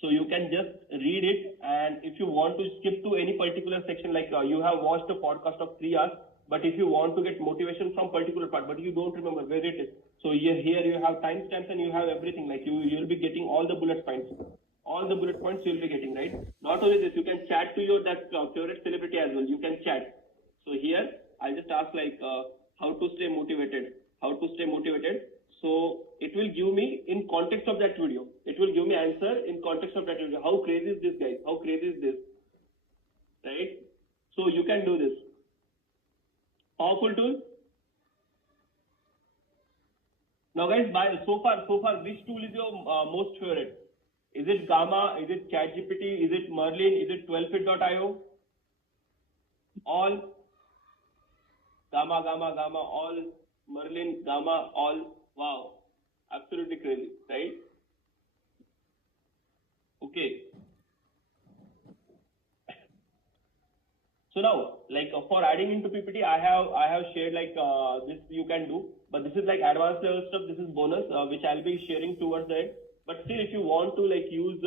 So you can just read it, and if you want to skip to any particular section, like you have watched a podcast of 3 hours, but if you want to get motivation from particular part, but you don't remember where it is, so here you have timestamps and you have everything. Like you'll be getting all the bullet points. All the bullet points you'll be getting, right? Not only this, you can chat to your favorite celebrity as well. You can chat. So here I'll just ask like how to stay motivated. How to stay motivated. So it will give me in context of that video. It will give me answer in context of that video. How crazy is this, guys? How crazy is this? Right? So you can do this. Powerful tool. Now, guys, so far, which tool is your most favorite? Is it Gamma? Is it ChatGPT? Is it Merlin? Is it 12fit.io? All Gamma, all Merlin, Gamma, all. Wow, absolutely crazy, right? Okay. So now, like for adding into PPT, I have shared like this you can do, but this is like advanced level stuff. This is bonus, which I'll be sharing towards the end. But still, if you want to like use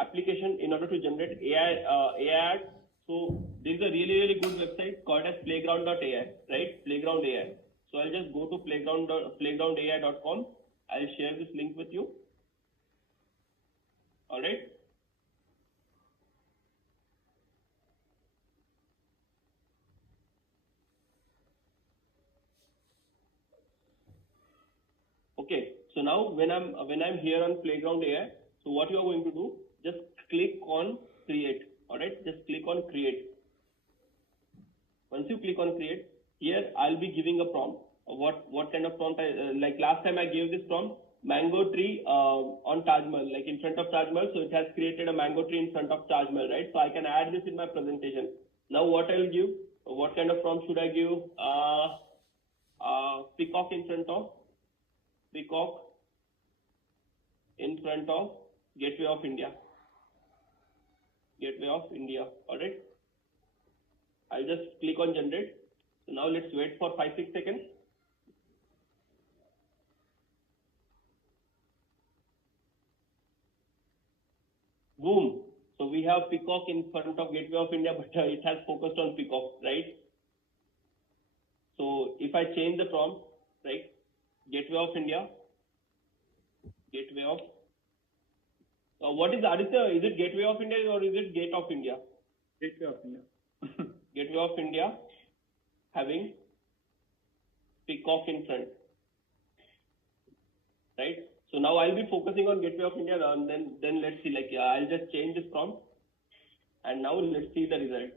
application in order to generate AI ads, so there is a really good website called as playground.ai, right? Playground AI. So I'll just go to playgroundai.com. I'll share this link with you. All right. Okay, so now when I'm here on Playground AI, so what you are going to do, just click on create. All right, just click on create. Once you click on create, here I'll be giving a prompt. What kind of prompt? Like last time I gave this prompt, mango tree on Taj Mahal, like in front of Taj Mahal. So it has created a mango tree in front of Taj Mahal, right? So I can add this in my presentation. Now what I'll give? What kind of prompt should I give? Peacock in front of. Peacock in front of Gateway of India. Gateway of India. All right. I'll just click on generate. So now let's wait for 5-6 seconds. Boom. So we have Peacock in front of Gateway of India, but it has focused on Peacock, right? So if I change the prompt, right? Gateway of India. Gateway of. What is Aditya? Is it Gateway of India or is it Gate of India? Gateway of India. Gateway of India having Peacock in front. Right? So now I'll be focusing on Gateway of India and then let's see, like I'll just change this prompt and now let's see the result.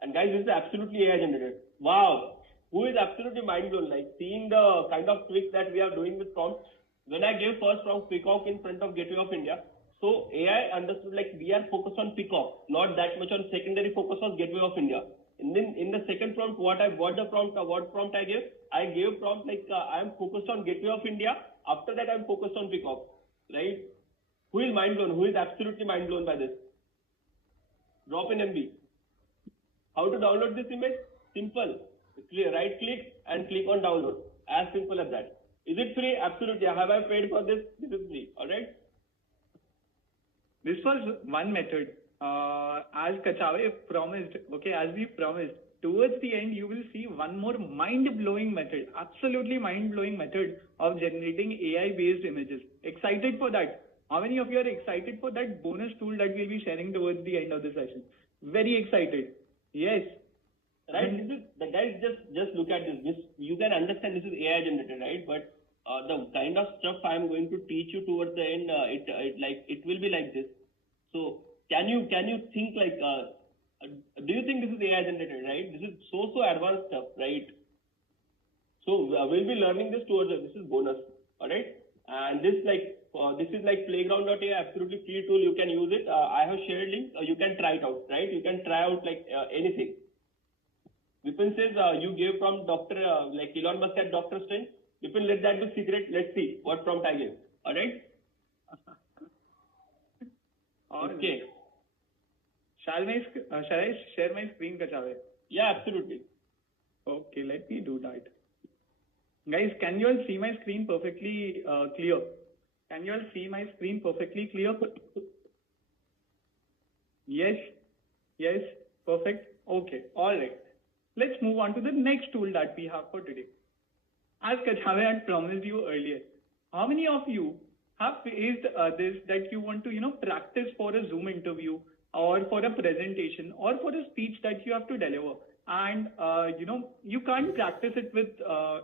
And guys, this is absolutely AI generated. Wow. Who is absolutely mind blown, like seeing the kind of tweaks that we are doing with prompts. When I gave first prompt Peacock in front of Gateway of India, so AI understood like we are focused on Peacock, not that much on secondary focus on Gateway of India. And then in the second prompt, what prompt I gave? I gave prompt like I am focused on Gateway of India. After that, I am focused on Peacock, right? Who is mind blown? Who is absolutely mind blown by this? Drop in MB. How to download this image? Simple. Right click and click on download. As simple as that. Is it free? Absolutely. Have I paid for this? This is free. All right. This was one method. As Kachave promised, okay, as we promised, towards the end, you will see one more mind-blowing method, absolutely mind-blowing method of generating AI-based images. Excited for that? How many of you are excited for that bonus tool that we'll be sharing towards the end of the session? Very excited. Yes. Right. This is the guys. Just look at this. This you can understand. This is AI generated, right? But the kind of stuff I am going to teach you towards the end, it will be like this. So can you think like? Do you think this is AI generated, right? This is so advanced stuff, right? So we'll be learning this towards this is bonus, all right? And this this is like playground.ai, absolutely free tool. You can use it. I have shared link. You can try it out, right? You can try out like anything. Vipin says you gave from Dr. Like Elon Musk at Dr. Strange. Vipin, let that be secret. Let's see what prompt I gave. All right. Okay. Shall I share my screen, Kachave? Yeah, absolutely. Okay, let me do that. Guys, can you all see my screen perfectly clear? Can you all see my screen perfectly clear? Yes, yes, perfect. Okay, all right. Let's move on to the next tool that we have for today. As Kachave had promised you earlier, how many of you have faced this that you want to, practice for a Zoom interview or for a presentation or for a speech that you have to deliver? And, you can't practice it with,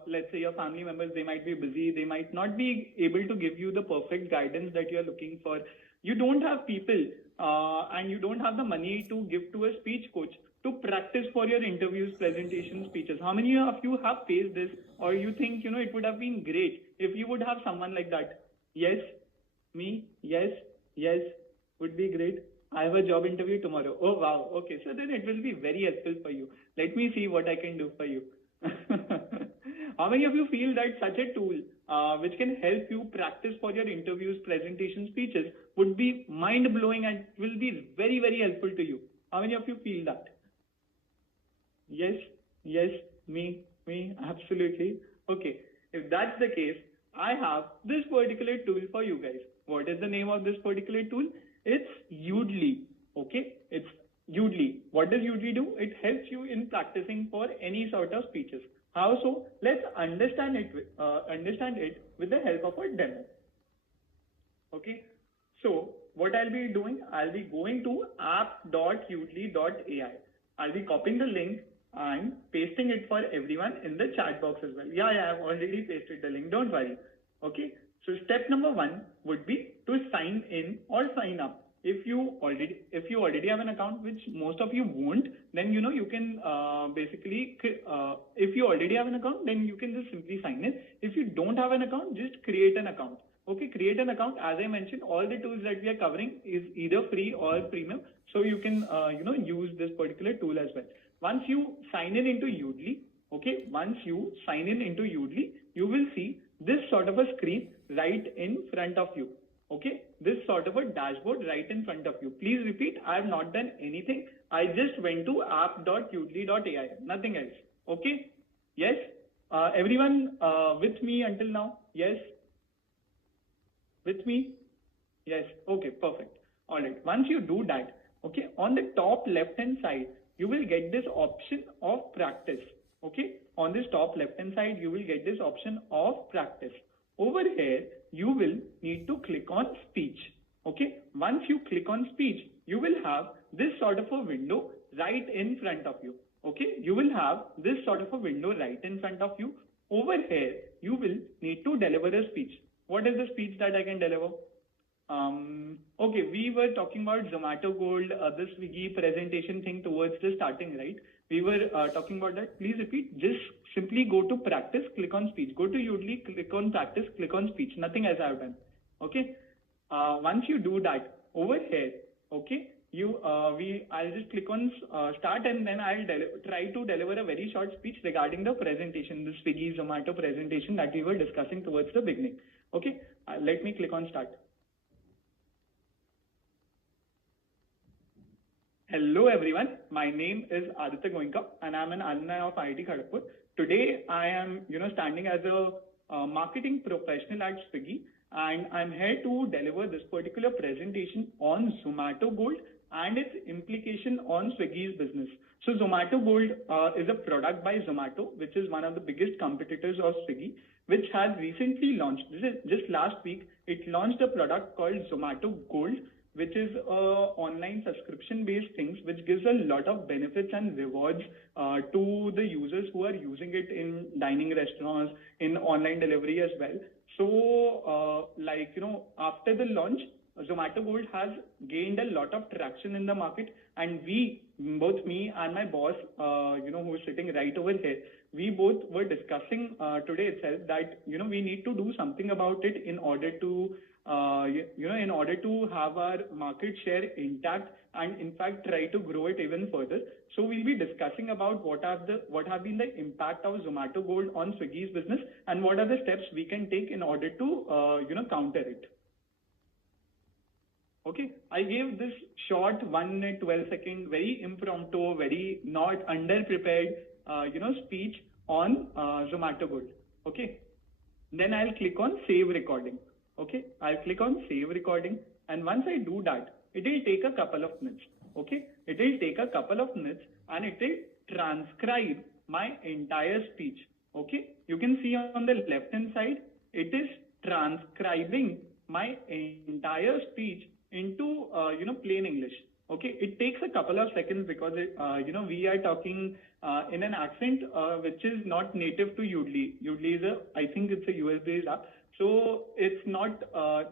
let's say, your family members. They might be busy. They might not be able to give you the perfect guidance that you're looking for. You don't have people and you don't have the money to give to a speech coach to practice for your interviews, presentations, speeches. How many of you have faced this, or you think, it would have been great if you would have someone like that? Yes, me, yes, yes, would be great. I have a job interview tomorrow. Oh, wow. Okay, so then it will be very helpful for you. Let me see what I can do for you. How many of you feel that such a tool, which can help you practice for your interviews, presentations, speeches, would be mind blowing and will be very, very helpful to you? How many of you feel that? Yes, yes, me, absolutely. Okay, if that's the case, I have this particular tool for you guys. What is the name of this particular tool? It's Udly. Okay, it's Udly. What does Udly do? It helps you in practicing for any sort of speeches. How so? Let's understand it with the help of a demo. Okay, so what I'll be doing, I'll be going to app.udly.ai. I'll be copying the link and pasting it for everyone in the chat box as well. Yeah, I've already pasted the link, don't worry. Okay, so step number one would be to sign in or sign up. If you already have an account, which most of you won't, then you can basically if you already have an account, then you can just simply sign in. If you don't have an account, just create an account. Okay, create an account. As I mentioned, all the tools that we are covering is either free or premium, so you can use this particular tool as well. Once you sign in into Udly, okay, you will see this sort of a screen right in front of you. Okay, this sort of a dashboard right in front of you. Please repeat, I have not done anything. I just went to app.udly.ai, nothing else. Okay, yes, everyone with me until now? Yes, with me? Yes, okay, perfect. All right, once you do that, okay, on the top left hand side, you will get this option of practice. Okay, on this top left hand side, you will get this option of practice. Over here, you will need to click on speech. Okay, once you click on speech, you will have this sort of a window right in front of you. Okay, you will have this sort of a window right in front of you. Over here, you will need to deliver a speech. What is the speech that I can deliver? Okay, we were talking about Zomato Gold, the Swiggy presentation thing towards the starting, right? We were talking about that. Please repeat. Just simply go to practice, click on speech. Go to Udly, click on practice, click on speech. Nothing else I have done. Okay. Once you do that, over here, okay, I'll just click on start, and then I'll try to deliver a very short speech regarding the presentation, the Swiggy Zomato presentation that we were discussing towards the beginning. Okay. Let me click on start. Hello everyone, my name is Aditya Goenka and I'm an alumni of IIT Kharagpur. Today I am, standing as a marketing professional at Swiggy, and I'm here to deliver this particular presentation on Zomato Gold and its implication on Swiggy's business. So Zomato Gold is a product by Zomato, which is one of the biggest competitors of Swiggy, which has recently launched. This is just last week. It launched a product called Zomato Gold, which is online subscription based things, which gives a lot of benefits and rewards to the users who are using it in dining restaurants, in online delivery as well. So after the launch, Zomato Gold has gained a lot of traction in the market, and both me and my boss, who is sitting right over here, we both were discussing today itself that we need to do something about it in order to in order to have our market share intact and in fact try to grow it even further. So we'll be discussing about what have been the impact of Zomato Gold on Swiggy's business and what are the steps we can take in order to counter it. Okay, I gave this short 1 minute 12 second, very impromptu, very not under prepared speech on Zomato Gold. Okay. Then I'll click on save recording. Okay. I'll click on save recording. And once I do that, it will take a couple of minutes. Okay. It will take a couple of minutes and it will transcribe my entire speech. Okay. You can see on the left hand side, it is transcribing my entire speech into, plain English. Okay. It takes a couple of seconds because we are talking in an accent which is not native to Udly. Udly is I think it's a US based app. So it's not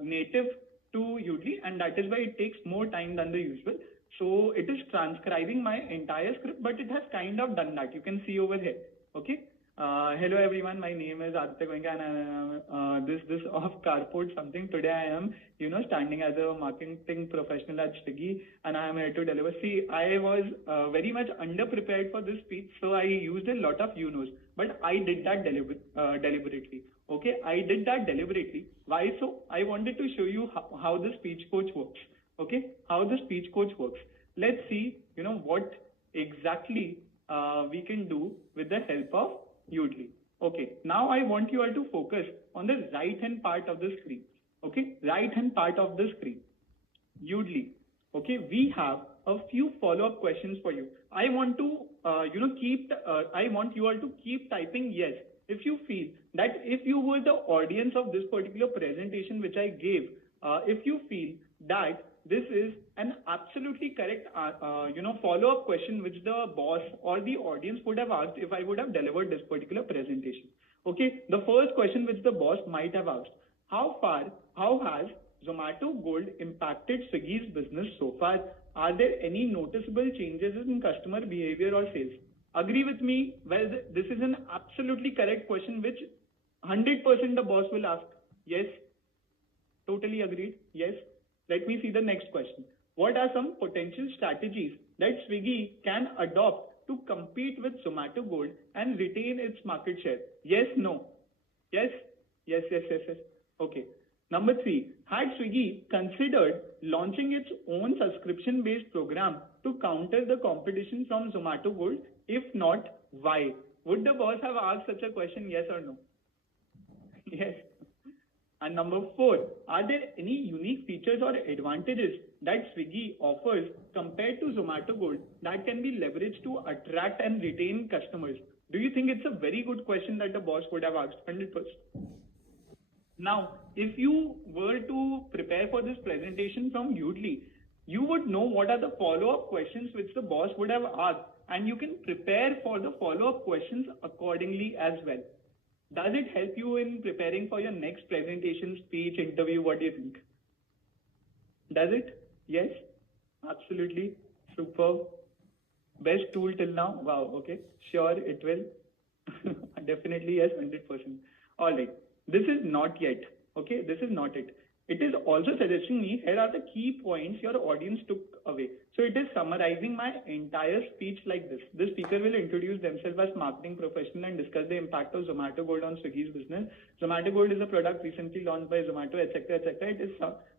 native to Udly, and that is why it takes more time than the usual. So it is transcribing my entire script, but it has kind of done that. You can see over here. Okay. Hello everyone, my name is Aditya Goenka and I am this of Carport something. Today I am, standing as a marketing professional at Swiggy and I am here to deliver. See, I was very much underprepared for this speech, so I used a lot of but I did that deliberately. Okay, I did that deliberately. Why so? I wanted to show you how the speech coach works. Okay, how the speech coach works. Let's see, what exactly we can do with the help of Udly. Okay, now I want you all to focus on the right hand part of the screen. Okay, right hand part of the screen. Udly. Okay, we have a few follow-up questions for you. I want to, I want you all to keep typing yes if you feel that if you were the audience of this particular presentation which I gave, if you feel that this is an absolutely correct, follow-up question which the boss or the audience would have asked if I would have delivered this particular presentation. Okay, the first question which the boss might have asked, how has Zomato Gold impacted Swiggy's business so far? Are there any noticeable changes in customer behavior or sales? Agree with me? Well, this is an absolutely correct question which 100% the boss will ask. Yes? Totally agreed? Yes? Let me see the next question. What are some potential strategies that Swiggy can adopt to compete with Zomato Gold and retain its market share? Yes, no? Yes? Yes. Okay. Number 3, had Swiggy considered launching its own subscription-based program to counter the competition from Zomato Gold? If not, why? Would the boss have asked such a question, yes or no? Yes. And number 4, are there any unique features or advantages that Swiggy offers compared to Zomato Gold that can be leveraged to attract and retain customers? Do you think it's a very good question that the boss would have asked? 100%. Now, if you were to prepare for this presentation from Udly, you would know what are the follow-up questions which the boss would have asked, and you can prepare for the follow-up questions accordingly as well. Does it help you in preparing for your next presentation, speech, interview? What do you think? Does it? Yes? Absolutely. Superb. Best tool till now? Wow. Okay. Sure, it will. Definitely yes, 100%. All right. This is not yet. Okay. This is not it. It is also suggesting me here are the key points your audience took away. So it is summarizing my entire speech like this. The speaker will introduce themselves as marketing professional and discuss the impact of Zomato Gold on Swiggy's business. Zomato Gold is a product recently launched by Zomato, etc., etc. It is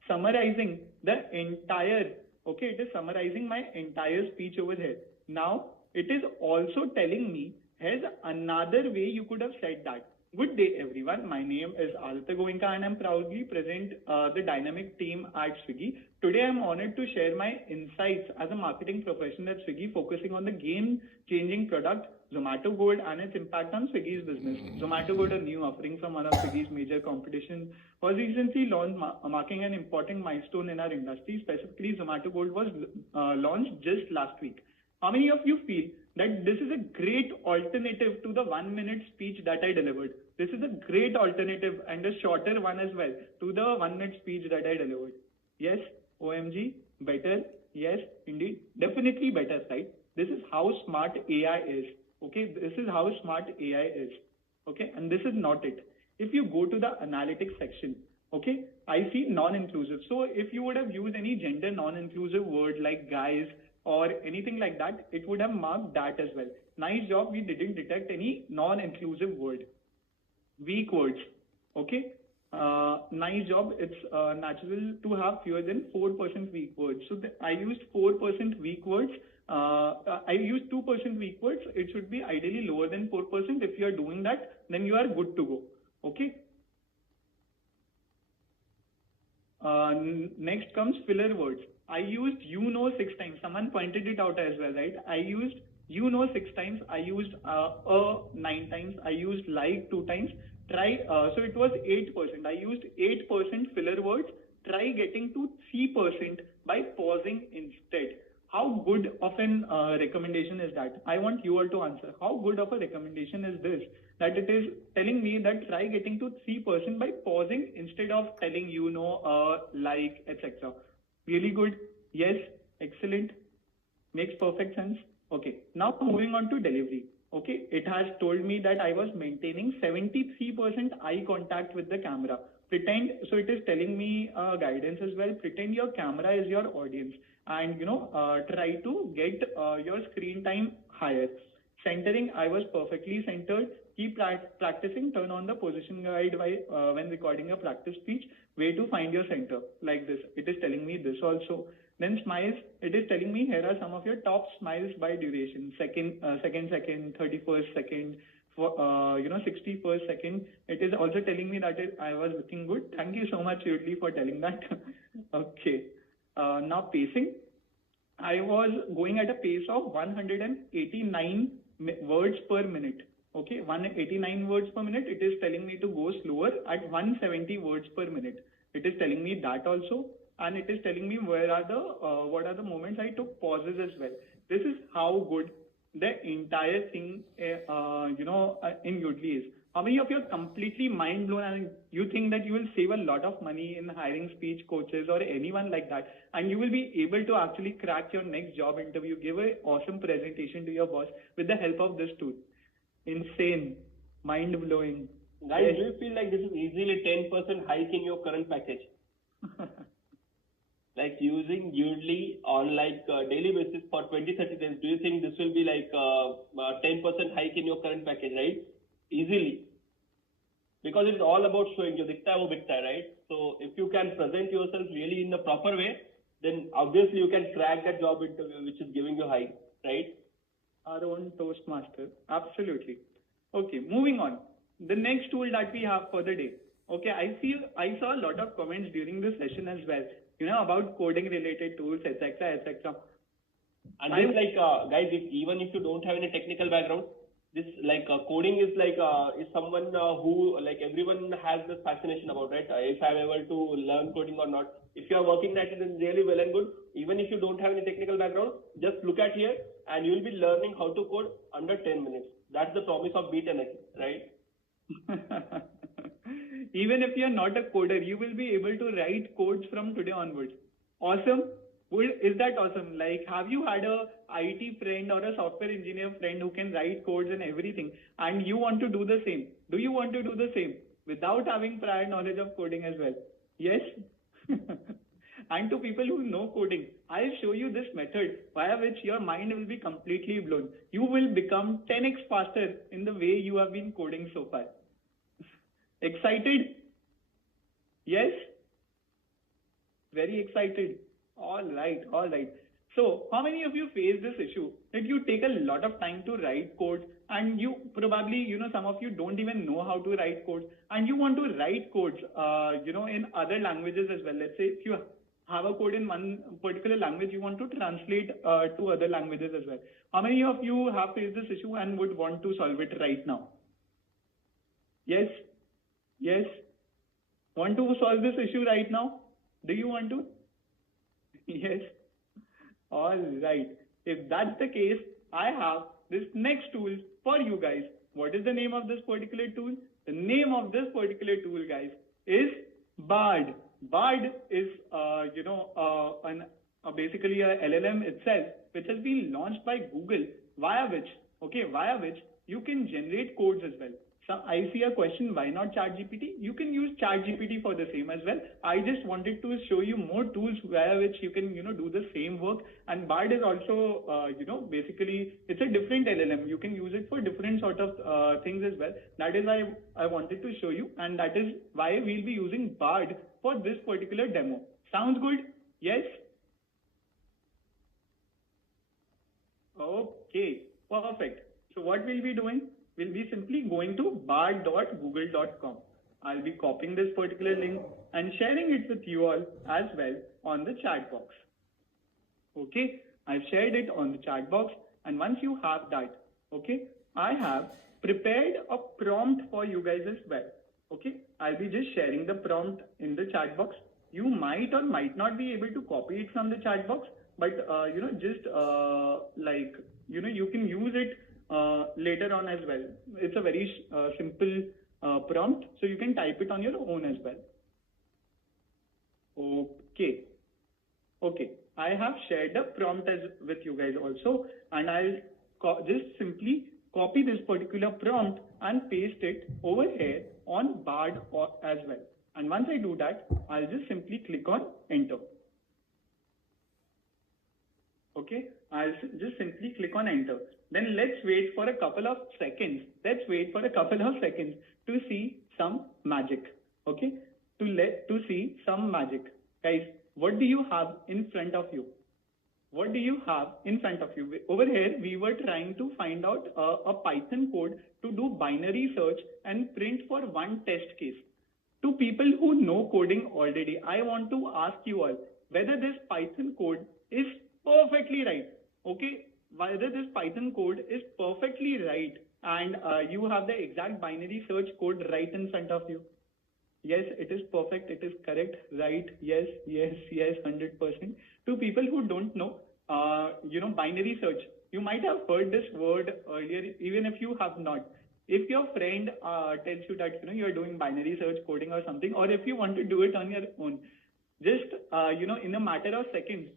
summarizing the entire, okay, it is summarizing my entire speech over here. Now, it is also telling me, here's another way you could have said that. Good day, everyone. My name is Aditya Goenka and I'm proudly present the dynamic team at Swiggy. Today, I'm honored to share my insights as a marketing professional at Swiggy, focusing on the game-changing product, Zomato Gold, and its impact on Swiggy's business. Zomato Gold, a new offering from one of Swiggy's major competition, was recently launched, marking an important milestone in our industry. Specifically, Zomato Gold was launched just last week. How many of you feel that this is a great alternative to the 1-minute speech that I delivered? This is a great alternative and a shorter one as well to the 1-minute speech that I delivered. Yes, OMG, better. Yes, indeed, definitely better, right? This is how smart AI is. Okay, this is how smart AI is. Okay, and this is not it. If you go to the analytics section, okay, I see non-inclusive. So if you would have used any gender non-inclusive word like guys, or anything like that, it would have marked that as well. Nice job, we didn't detect any non-inclusive word. Weak words, okay? Nice job, it's natural to have fewer than 4% weak words. So I used 4% weak words I use 2% weak words. It should be ideally lower than 4%. If you are doing that, then you are good to go. Okay. Next comes filler words. I used you know 6 times. Someone pointed it out as well, right? I used you know 6 times. I used 9 times. I used like 2 times. Try, so it was 8%. I used 8% filler words. Try getting to 3% by pausing instead. How good of an recommendation is that? I want you all to answer. How good of a recommendation is this? That it is telling me that try getting to 3% by pausing instead of telling you know, like, etc. Really good? Yes? Excellent? Makes perfect sense? Okay. Now moving on to delivery. Okay. It has told me that I was maintaining 73% eye contact with the camera. Pretend, so it is telling me guidance as well. Pretend your camera is your audience and, try to get your screen time higher. Centering, I was perfectly centered. Keep practicing. Turn on the position guide when recording a practice speech. Way to find your center, like this. It is telling me this also. Then smiles, it is telling me here are some of your top smiles by duration. Second, 31st second, 61st second. It is also telling me that I was looking good. Thank you so much, Yudli, for telling that. Okay. Now pacing. I was going at a pace of 189 words per minute. Okay, 189 words per minute. It is telling me to go slower at 170 words per minute. It is telling me that also. And it is telling me what are the moments I took pauses as well. This is how good the entire thing, in Udly is. How many of you are completely mind blown and you think that you will save a lot of money in hiring speech coaches or anyone like that, and you will be able to actually crack your next job interview, give an awesome presentation to your boss with the help of this tool? Insane, mind blowing. Guys, do you feel like this is easily 10% hike in your current package? Like using Udly on daily basis for 20-30 days, do you think this will be 10% hike in your current package, right? Easily. Because it's all about showing, jo dikhta hai wo bikhta hai, right? So if you can present yourself really in the proper way, then obviously you can crack that job interview which is giving you hike, right? Our own Toastmaster. Absolutely. Okay, moving on. The next tool that we have for the day. Okay, I saw a lot of comments during this session as well, about coding related tools, etc., etc. And this guys, even if you don't have any technical background, this coding is is someone who everyone has this fascination about, right? If I'm able to learn coding or not. If you are working at it, then really well and good. Even if you don't have any technical background, just look at here and you will be learning how to code under 10 minutes. That's the promise of B10X, right? Even if you're not a coder, you will be able to write codes from today onwards. Awesome. Is that awesome? Have you had a IT friend or a software engineer friend who can write codes and everything, and you want to do the same? Do you want to do the same without having prior knowledge of coding as well? Yes? And to people who know coding, I'll show you this method via which your mind will be completely blown. You will become 10x faster in the way you have been coding so far. Excited? Yes? Very excited. All right. So, how many of you face this issue that you take a lot of time to write codes and you probably, some of you don't even know how to write codes and you want to write codes, in other languages as well. Let's say if you have a code in one particular language, you want to translate to other languages as well. How many of you have faced this issue and would want to solve it right now? Yes? Yes? Want to solve this issue right now? Do you want to? Yes? All right. If that's the case, I have this next tool for you guys. What is the name of this particular tool? The name of this particular tool, guys, is Bard. Bard is, basically a LLM itself, which has been launched by Google, via which you can generate codes as well. So I see a question, why not ChatGPT? You can use ChatGPT for the same as well. I just wanted to show you more tools via which you can, do the same work. And Bard is also, basically, it's a different LLM. You can use it for different sort of things as well. That is why I wanted to show you. And that is why we'll be using Bard for this particular demo. Sounds good? Yes? Okay, perfect. So what we'll be doing? We'll be simply going to bard.google.com. I'll be copying this particular link and sharing it with you all as well on the chat box. Okay, I've shared it on the chat box, and once you have that, okay, I have prepared a prompt for you guys as well. Okay, I'll be just sharing the prompt in the chat box. You might or might not be able to copy it from the chat box, but you can use it later on as well. It's a very simple prompt, so you can type it on your own as well. Okay. Okay, I have shared the prompt with you guys also, and I'll just simply copy this particular prompt and paste it over here on Bard as well. And once I do that, I'll just simply click on enter. Okay, I'll just simply click on enter. Then let's wait for a couple of seconds. To see some magic. Okay, to see some magic. Guys, what do you have in front of you? What do you have in front of you? Over here, we were trying to find out a Python code to do binary search and print for one test case. To people who know coding already, I want to ask you all whether this Python code is perfectly right. Okay, whether this Python code is perfectly right and you have the exact binary search code right in front of you. Yes, it is perfect. It is correct. Right. Yes, 100%. To people who don't know, binary search, you might have heard this word earlier, even if you have not. If your friend tells you that, you're doing binary search coding or something, or if you want to do it on your own, just, in a matter of seconds,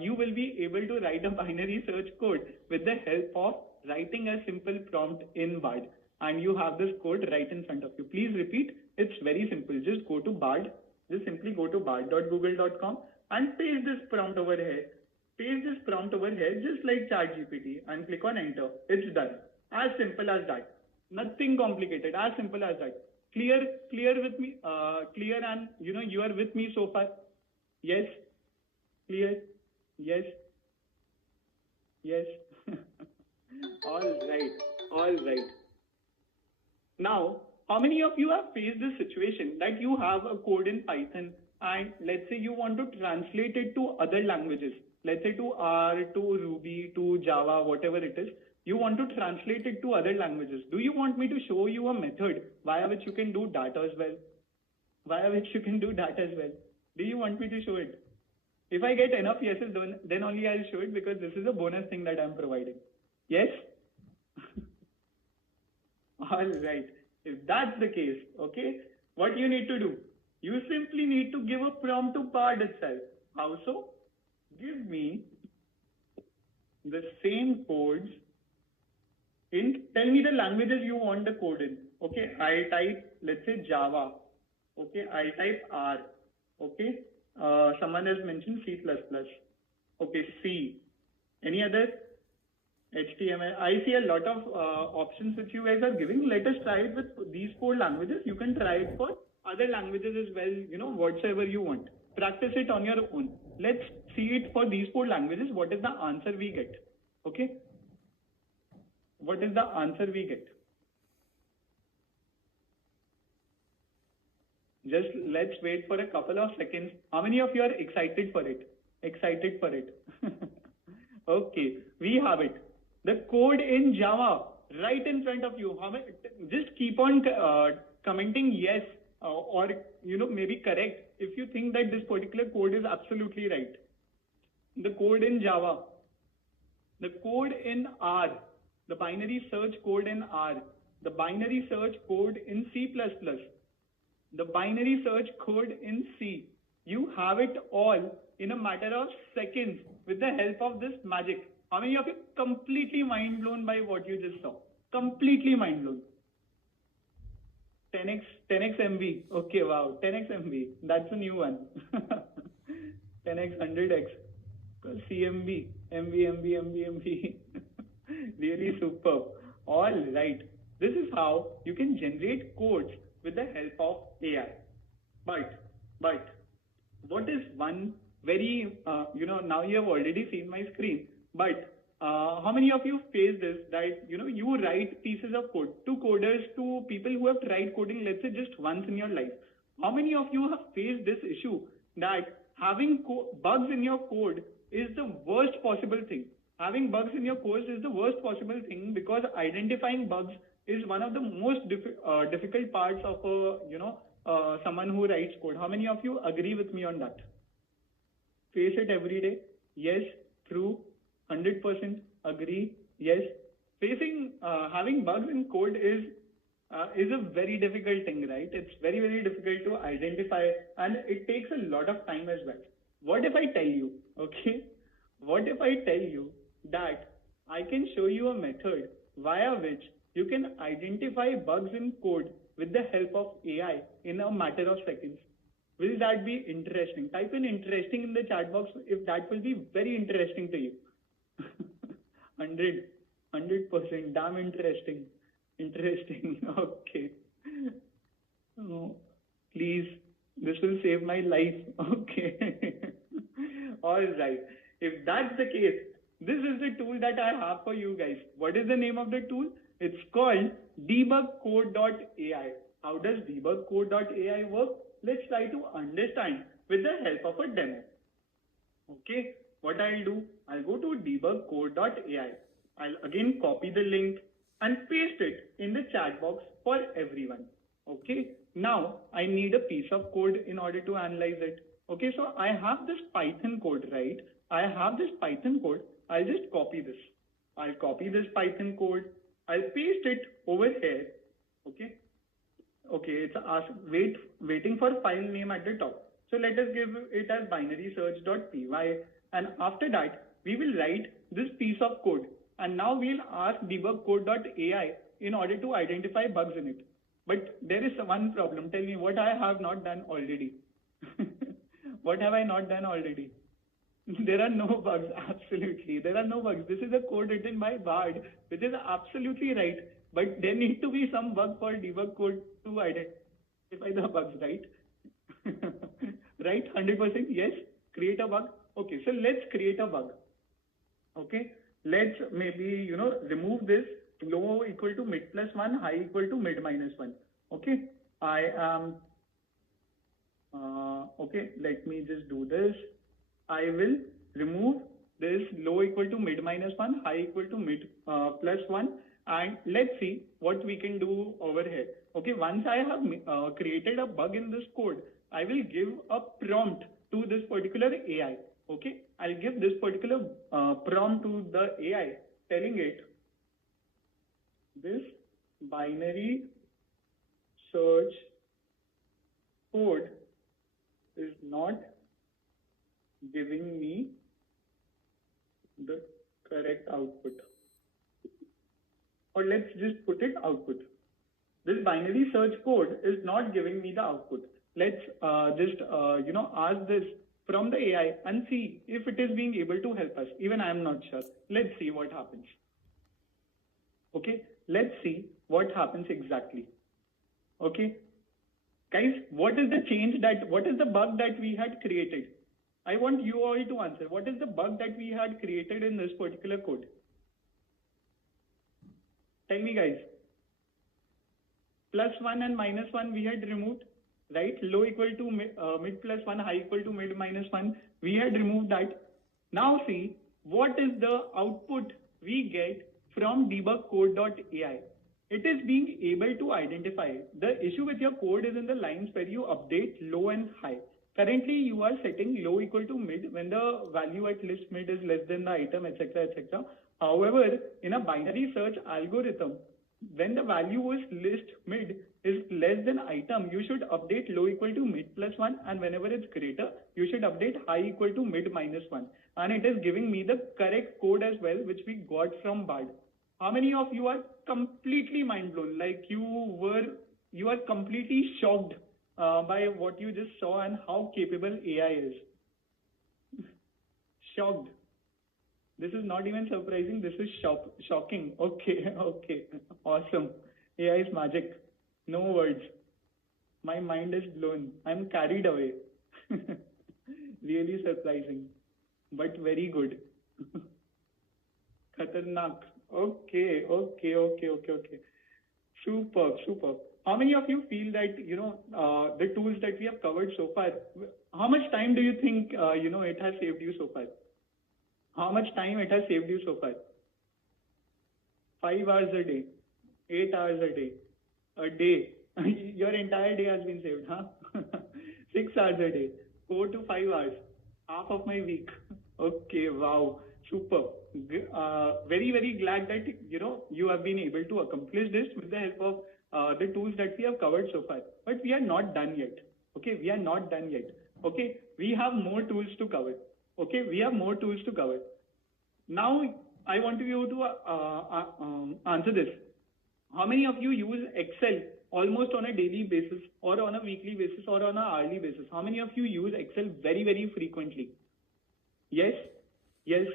you will be able to write a binary search code with the help of writing a simple prompt in Bard. And you have this code right in front of you. Please repeat. It's very simple. Just go to Bard. Just simply go to bard.google.com and paste this prompt over here. Just like ChatGPT, and click on enter. It's done. As simple as that. Nothing complicated. As simple as that. Clear with me? Clear, and you are with me so far? Yes? Clear? Yes? All right. Now, how many of you have faced this situation that you have a code in Python and let's say you want to translate it to other languages, let's say to R, to Ruby, to Java, whatever it is, you want to translate it to other languages. Do you want me to show you a method via which you can do that as well? Do you want me to show it? If I get enough yeses, then only I'll show it, because this is a bonus thing that I'm providing. Yes? All right. If that's the case, okay, what you need to do? You simply need to give a prompt to Bard itself. How so? Give me the same codes tell me the languages you want the code in. Okay, I type, let's say Java. Okay, I type R. Okay, someone has mentioned C++. Okay, C. Any other? HTML. I see a lot of options which you guys are giving. Let us try it with these 4 languages. You can try it for other languages as well, whatsoever you want. Practice it on your own. Let's see it for these 4 languages. What is the answer we get? Okay. What is the answer we get? Just let's wait for a couple of seconds. How many of you are excited for it? Okay, we have it. The code in Java right in front of you. Just keep on commenting yes or maybe correct if you think that this particular code is absolutely right. The code in Java, the code in R, the binary search code in R, the binary search code in C++, the binary search code in C. You have it all in a matter of seconds with the help of this magic. How many of you completely mind blown by what you just saw? Completely mind blown. 10x MB. Okay, wow. 10x MB. That's a new one. 10x, 100x. CMB, MB. Really superb. All right. This is how you can generate codes with the help of AI. But what is one very, now you have already seen my screen, but how many of you face this, that you write pieces of code to coders, to people who have tried coding, let's say just once in your life? How many of you have faced this issue that having bugs in your code is the worst possible thing? Having bugs in your code is the worst possible thing, because identifying bugs is one of the most difficult parts of someone who writes code. How many of you agree with me on that? Face it every day? Yes, true, 100% agree. Yes, having bugs in code is a very difficult thing, right? It's very, very difficult to identify, and it takes a lot of time as well. What if I tell you, okay? What if I tell you that I can show you a method via which you can identify bugs in code with the help of AI in a matter of seconds? Will that be interesting? Type in interesting in the chat box if that will be very interesting to you. 100%. Damn interesting. Interesting. Okay. Oh, please, this will save my life. Okay. All right. If that's the case, this is the tool that I have for you guys. What is the name of the tool? It's called debugcode.ai. How does debugcode.ai work? Let's try to understand with the help of a demo. Okay, what I'll do, I'll go to debugcode.ai. I'll again copy the link and paste it in the chat box for everyone. Okay, now I need a piece of code in order to analyze it. Okay, so I have this Python code, right? I have this Python code. I'll just copy this. I'll copy this Python code. I'll paste it over here. Okay. Okay, it's waiting for file name at the top. So let us give it as binary search.py, and after that we will write this piece of code, and now we'll ask debugcode.ai in order to identify bugs in it. But there is one problem. Tell me what I have not done already. What have I not done already? There are no bugs. Absolutely, there are no bugs. This is a code written by Bard, which is absolutely right. But there need to be some bug for debug code to identify the bugs, right? Right? 100%. Yes. Create a bug. Okay. So let's create a bug. Okay. Let's maybe remove this low equal to mid plus 1, high equal to mid minus 1. Okay. I am okay. Let me just do this. I will remove this low equal to mid minus 1, high equal to mid plus 1. And let's see what we can do over here. Okay, once I have created a bug in this code, I will give a prompt to this particular AI. Okay, I'll give this particular prompt to the AI, telling it this binary search code is not giving me the correct output. Or let's just put it output. This binary search code is not giving me the output. Let's just ask this from the AI and see if it is being able to help us. Even I am not sure. Let's see what happens. Okay, let's see what happens exactly. Okay, guys, what is the bug that we had created? I want you all to answer. What is the bug that we had created in this particular code? Tell me, guys. Plus 1 and minus 1 we had removed, right? Low equal to mid plus 1, high equal to mid minus 1. We had removed that. Now see, what is the output we get from debugcode.ai? It is being able to identify. The issue with your code is in the lines where you update low and high. Currently, you are setting low equal to mid when the value at list mid is less than the item, etc., etc. However, in a binary search algorithm, when the value is list mid is less than item, you should update low equal to mid plus 1, and whenever it's greater, you should update high equal to mid minus 1. And it is giving me the correct code as well, which we got from Bard. How many of you are completely mind blown? Like you are completely shocked by what you just saw and how capable AI is. Shocked. This is not even surprising. This is shocking. Okay, okay, awesome. AI is magic. No words. My mind is blown. I'm carried away. Really surprising, but very good. Khatarnak. Okay. Superb. How many of you feel that, the tools that we have covered so far, how much time do you think, it has saved you so far? How much time it has saved you so far? 5 hours a day, 8 hours a day. Your entire day has been saved, huh? 6 hours a day, 4 to 5 hours, half of my week. Okay, wow, super. Very glad that you have been able to accomplish this with the help of the tools that we have covered so far. But we are not done yet. Okay, we are not done yet. Okay, we have more tools to cover. Okay, we have more tools to cover. Now, I want you to answer this. How many of you use Excel almost on a daily basis or on a weekly basis or on a hourly basis? How many of you use Excel very frequently? Yes? Yes?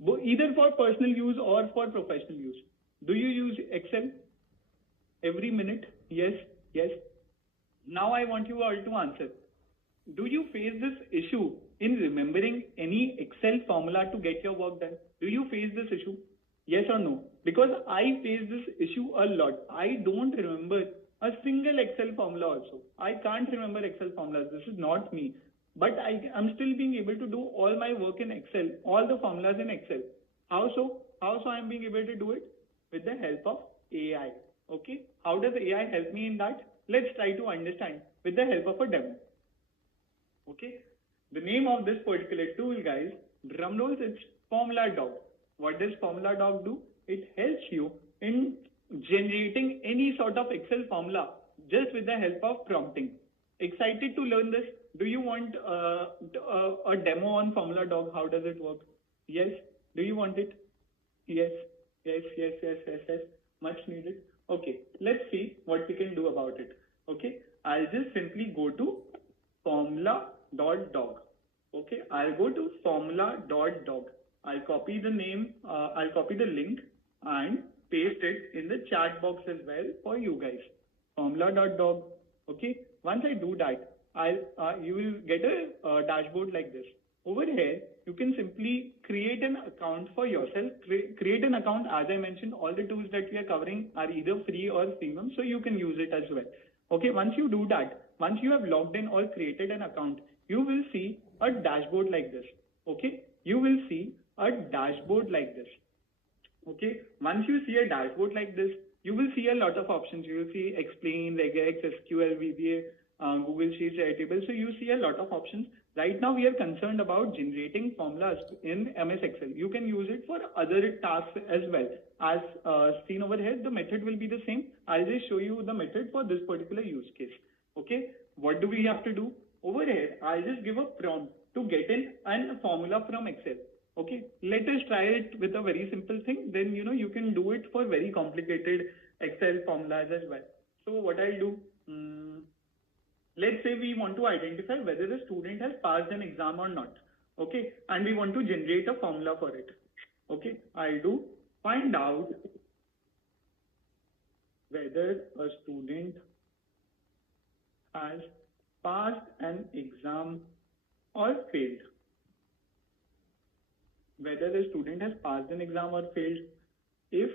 Either for personal use or for professional use. Do you use Excel every minute? Yes? Yes? Now I want you all to answer. Do you face this issue in remembering any Excel formula to get your work done? Do you face this issue? Yes or no? Because I face this issue a lot. I don't remember a single Excel formula also. I can't remember Excel formulas. This is not me. But I'm still being able to do all my work in Excel, all the formulas in Excel. How so? How so I'm being able to do it? With the help of AI. Okay? How does AI help me in that? Let's try to understand with the help of a demo. Okay? The name of this particular tool, guys, drum rolls, it's Formula Dog. What does Formula Dog do? It helps you in generating any sort of Excel formula just with the help of prompting. Excited to learn this? Do you want a demo on Formula Dog? How does it work? Yes? Do you want it? Yes. Much needed. Okay, let's see what we can do about it. Okay, I'll just simply go to formula.dog. Okay, I'll go to formula.dog. I'll copy the name, I'll copy the link and paste it in the chat box as well for you guys. Formula.dog. Okay, once I do that, you will get a dashboard like this. Over here, you can simply create an account for yourself. Create an account. As I mentioned, all the tools that we are covering are either free or premium, so you can use it as well. Okay, once you do that, once you have logged in or created an account, you will see a dashboard like this. Okay, you will see a dashboard like this. Okay, once you see a dashboard like this, you will see a lot of options. You will see explain, regex, SQL, VBA, Google Sheets, Airtable. So you see a lot of options. Right now, we are concerned about generating formulas in MS Excel. You can use it for other tasks as well. As seen over here, the method will be the same. I'll just show you the method for this particular use case. Okay, what do we have to do? Over here, I'll just give a prompt to get in a formula from Excel. Okay, let us try it with a very simple thing. Then, you can do it for very complicated Excel formulas as well. So what I'll do, let's say we want to identify whether the student has passed an exam or not. Okay, and we want to generate a formula for it. Okay, I'll do find out whether a student has passed an exam or failed. Whether the student has passed an exam or failed. If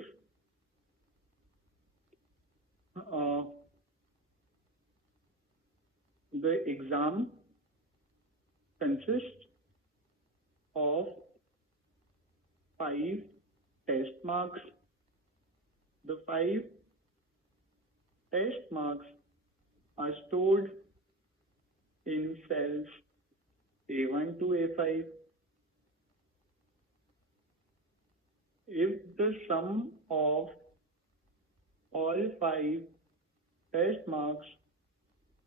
the exam consists of 5 test marks, the 5 test marks are stored in cells A1 to A5. If the sum of all 5 test marks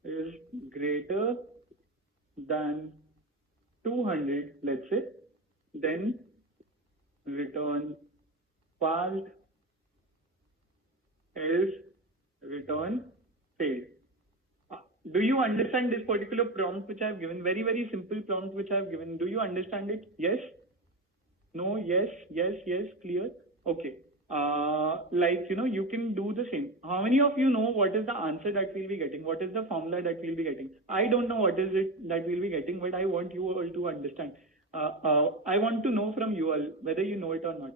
is greater than 200, let's say, then return passed, else return failed. Do you understand this particular prompt which I have given? Very simple prompt which I have given. Do you understand it? Yes? No? Yes? Clear? Okay. You can do the same. How many of you know what is the answer that we'll be getting? What is the formula that we'll be getting? I don't know what is it that we'll be getting, but I want you all to understand. I want to know from you all whether you know it or not.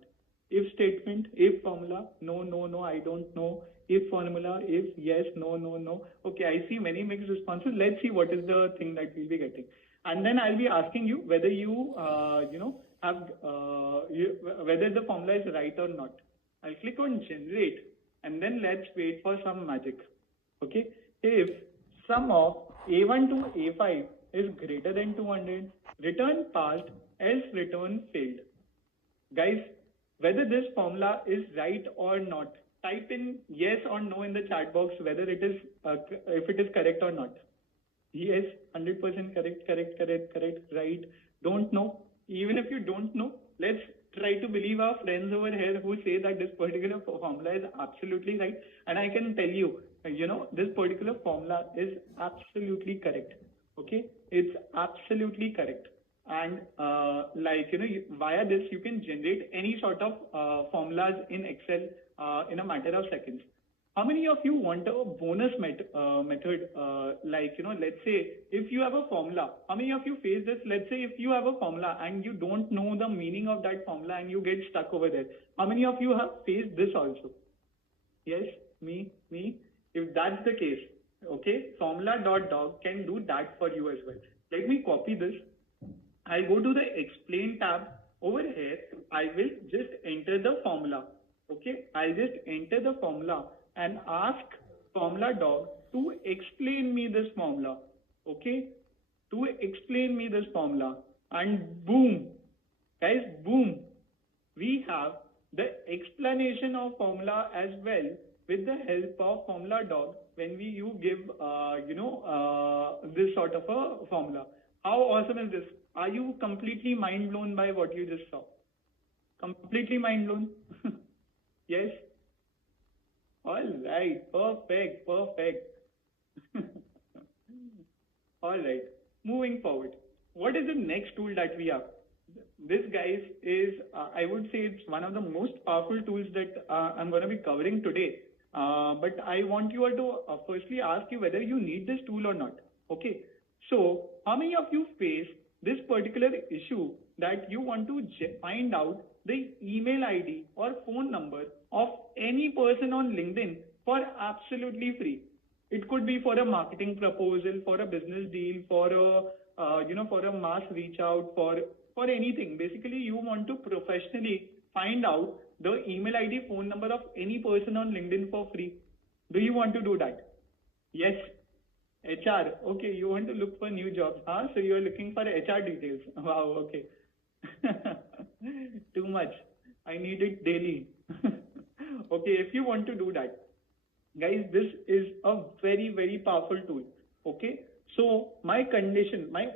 if statement, if formula, no, no, no, I don't know, if formula, if yes, no, no, no. Okay, I see many mixed responses. Let's see what is the thing that we'll be getting. And then I'll be asking you whether you, whether the formula is right or not. I'll click on generate and then let's wait for some magic. Okay, if sum of A1 to A5 is greater than 200, return passed, else return failed. Guys, whether this formula is right or not, type in yes or no in the chat box whether it is if it is correct or not. Yes, 100% correct, right. Don't know. Even if you don't know, let's try to believe our friends over here who say that this particular formula is absolutely right. And I can tell you, this particular formula is absolutely correct. Okay, it's absolutely correct. And via this you can generate any sort of formulas in Excel in a matter of seconds. How many of you want a bonus method? Let's say if you have a formula, how many of you face this? Let's say if you have a formula and you don't know the meaning of that formula and you get stuck over there. How many of you have faced this also? Yes, me. If that's the case, okay, formula.dog can do that for you as well. Let me copy this. I'll go to the explain tab. Over here, I will just enter the formula. Okay, I'll just enter the formula and ask formula.dog to explain me this formula. Okay, to explain me this formula. And boom, guys, boom, we have the explanation of formula as well with the help of formula.dog when you give, this sort of a formula. How awesome is this? Are you completely mind blown by what you just saw? Completely mind blown? Yes? All right, perfect. All right, moving forward. What is the next tool that we have? This, guys, is, I would say it's one of the most powerful tools that I'm going to be covering today. But I want you all to firstly ask you whether you need this tool or not. Okay, so how many of you face this particular issue that you want to find out the email ID or phone number of any person on LinkedIn for absolutely free? It could be for a marketing proposal, for a business deal, for a mass reach out, for anything. Basically, you want to professionally find out the email ID, phone number of any person on LinkedIn for free. Do you want to do that? Yes. HR. Okay, you want to look for new jobs, huh? So you are looking for HR details. Wow, okay. Too much. I need it daily. Okay, if you want to do that, guys, this is a very, very powerful tool. Okay, so my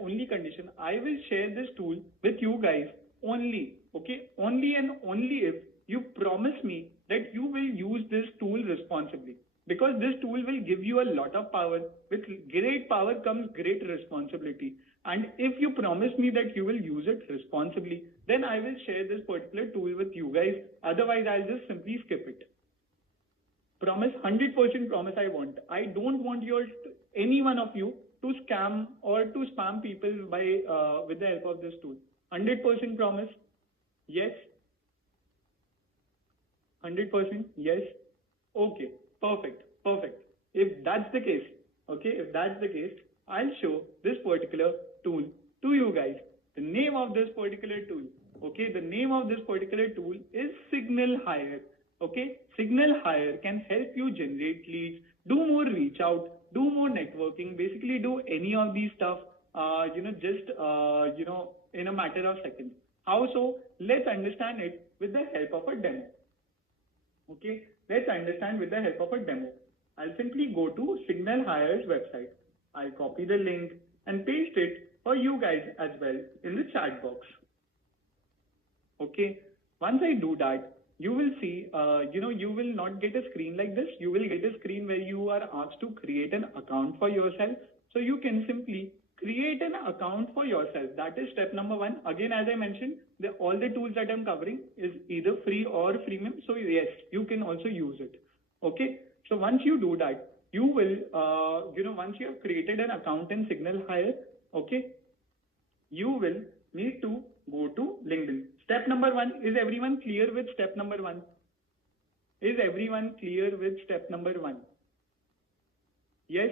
only condition, I will share this tool with you guys only. Okay, only and only if you promise me that you will use this tool responsibly. Because this tool will give you a lot of power. With great power comes great responsibility. And if you promise me that you will use it responsibly, then I will share this particular tool with you guys. Otherwise, I'll just simply skip it. Promise, 100% promise I want. I don't want any one of you to scam or to spam people by with the help of this tool. 100% promise. Yes. 100%. Yes. Okay. Perfect. If that's the case, I'll show this particular tool to you guys. The name of this particular tool, the name of this particular tool is Signal Hire. Okay, Signal Hire can help you generate leads, do more reach out, do more networking, basically do any of these stuff, in a matter of seconds. How so? Let's understand it with the help of a demo. Okay, let's understand with the help of a demo. I'll simply go to Signal Hire's website. I'll copy the link and paste it for you guys as well in the chat box. Okay, once I do that, you will see, you will not get a screen like this. You will get a screen where you are asked to create an account for yourself. So you can simply create an account for yourself. That is step number one. Again, as I mentioned, all the tools that I'm covering is either free or freemium. So yes, you can also use it. Okay. So once you do that, you will, once you have created an account in Signal Hire, okay, you will need to go to LinkedIn. Step number 1, is everyone clear with step number 1? Is everyone clear with step number 1? Yes.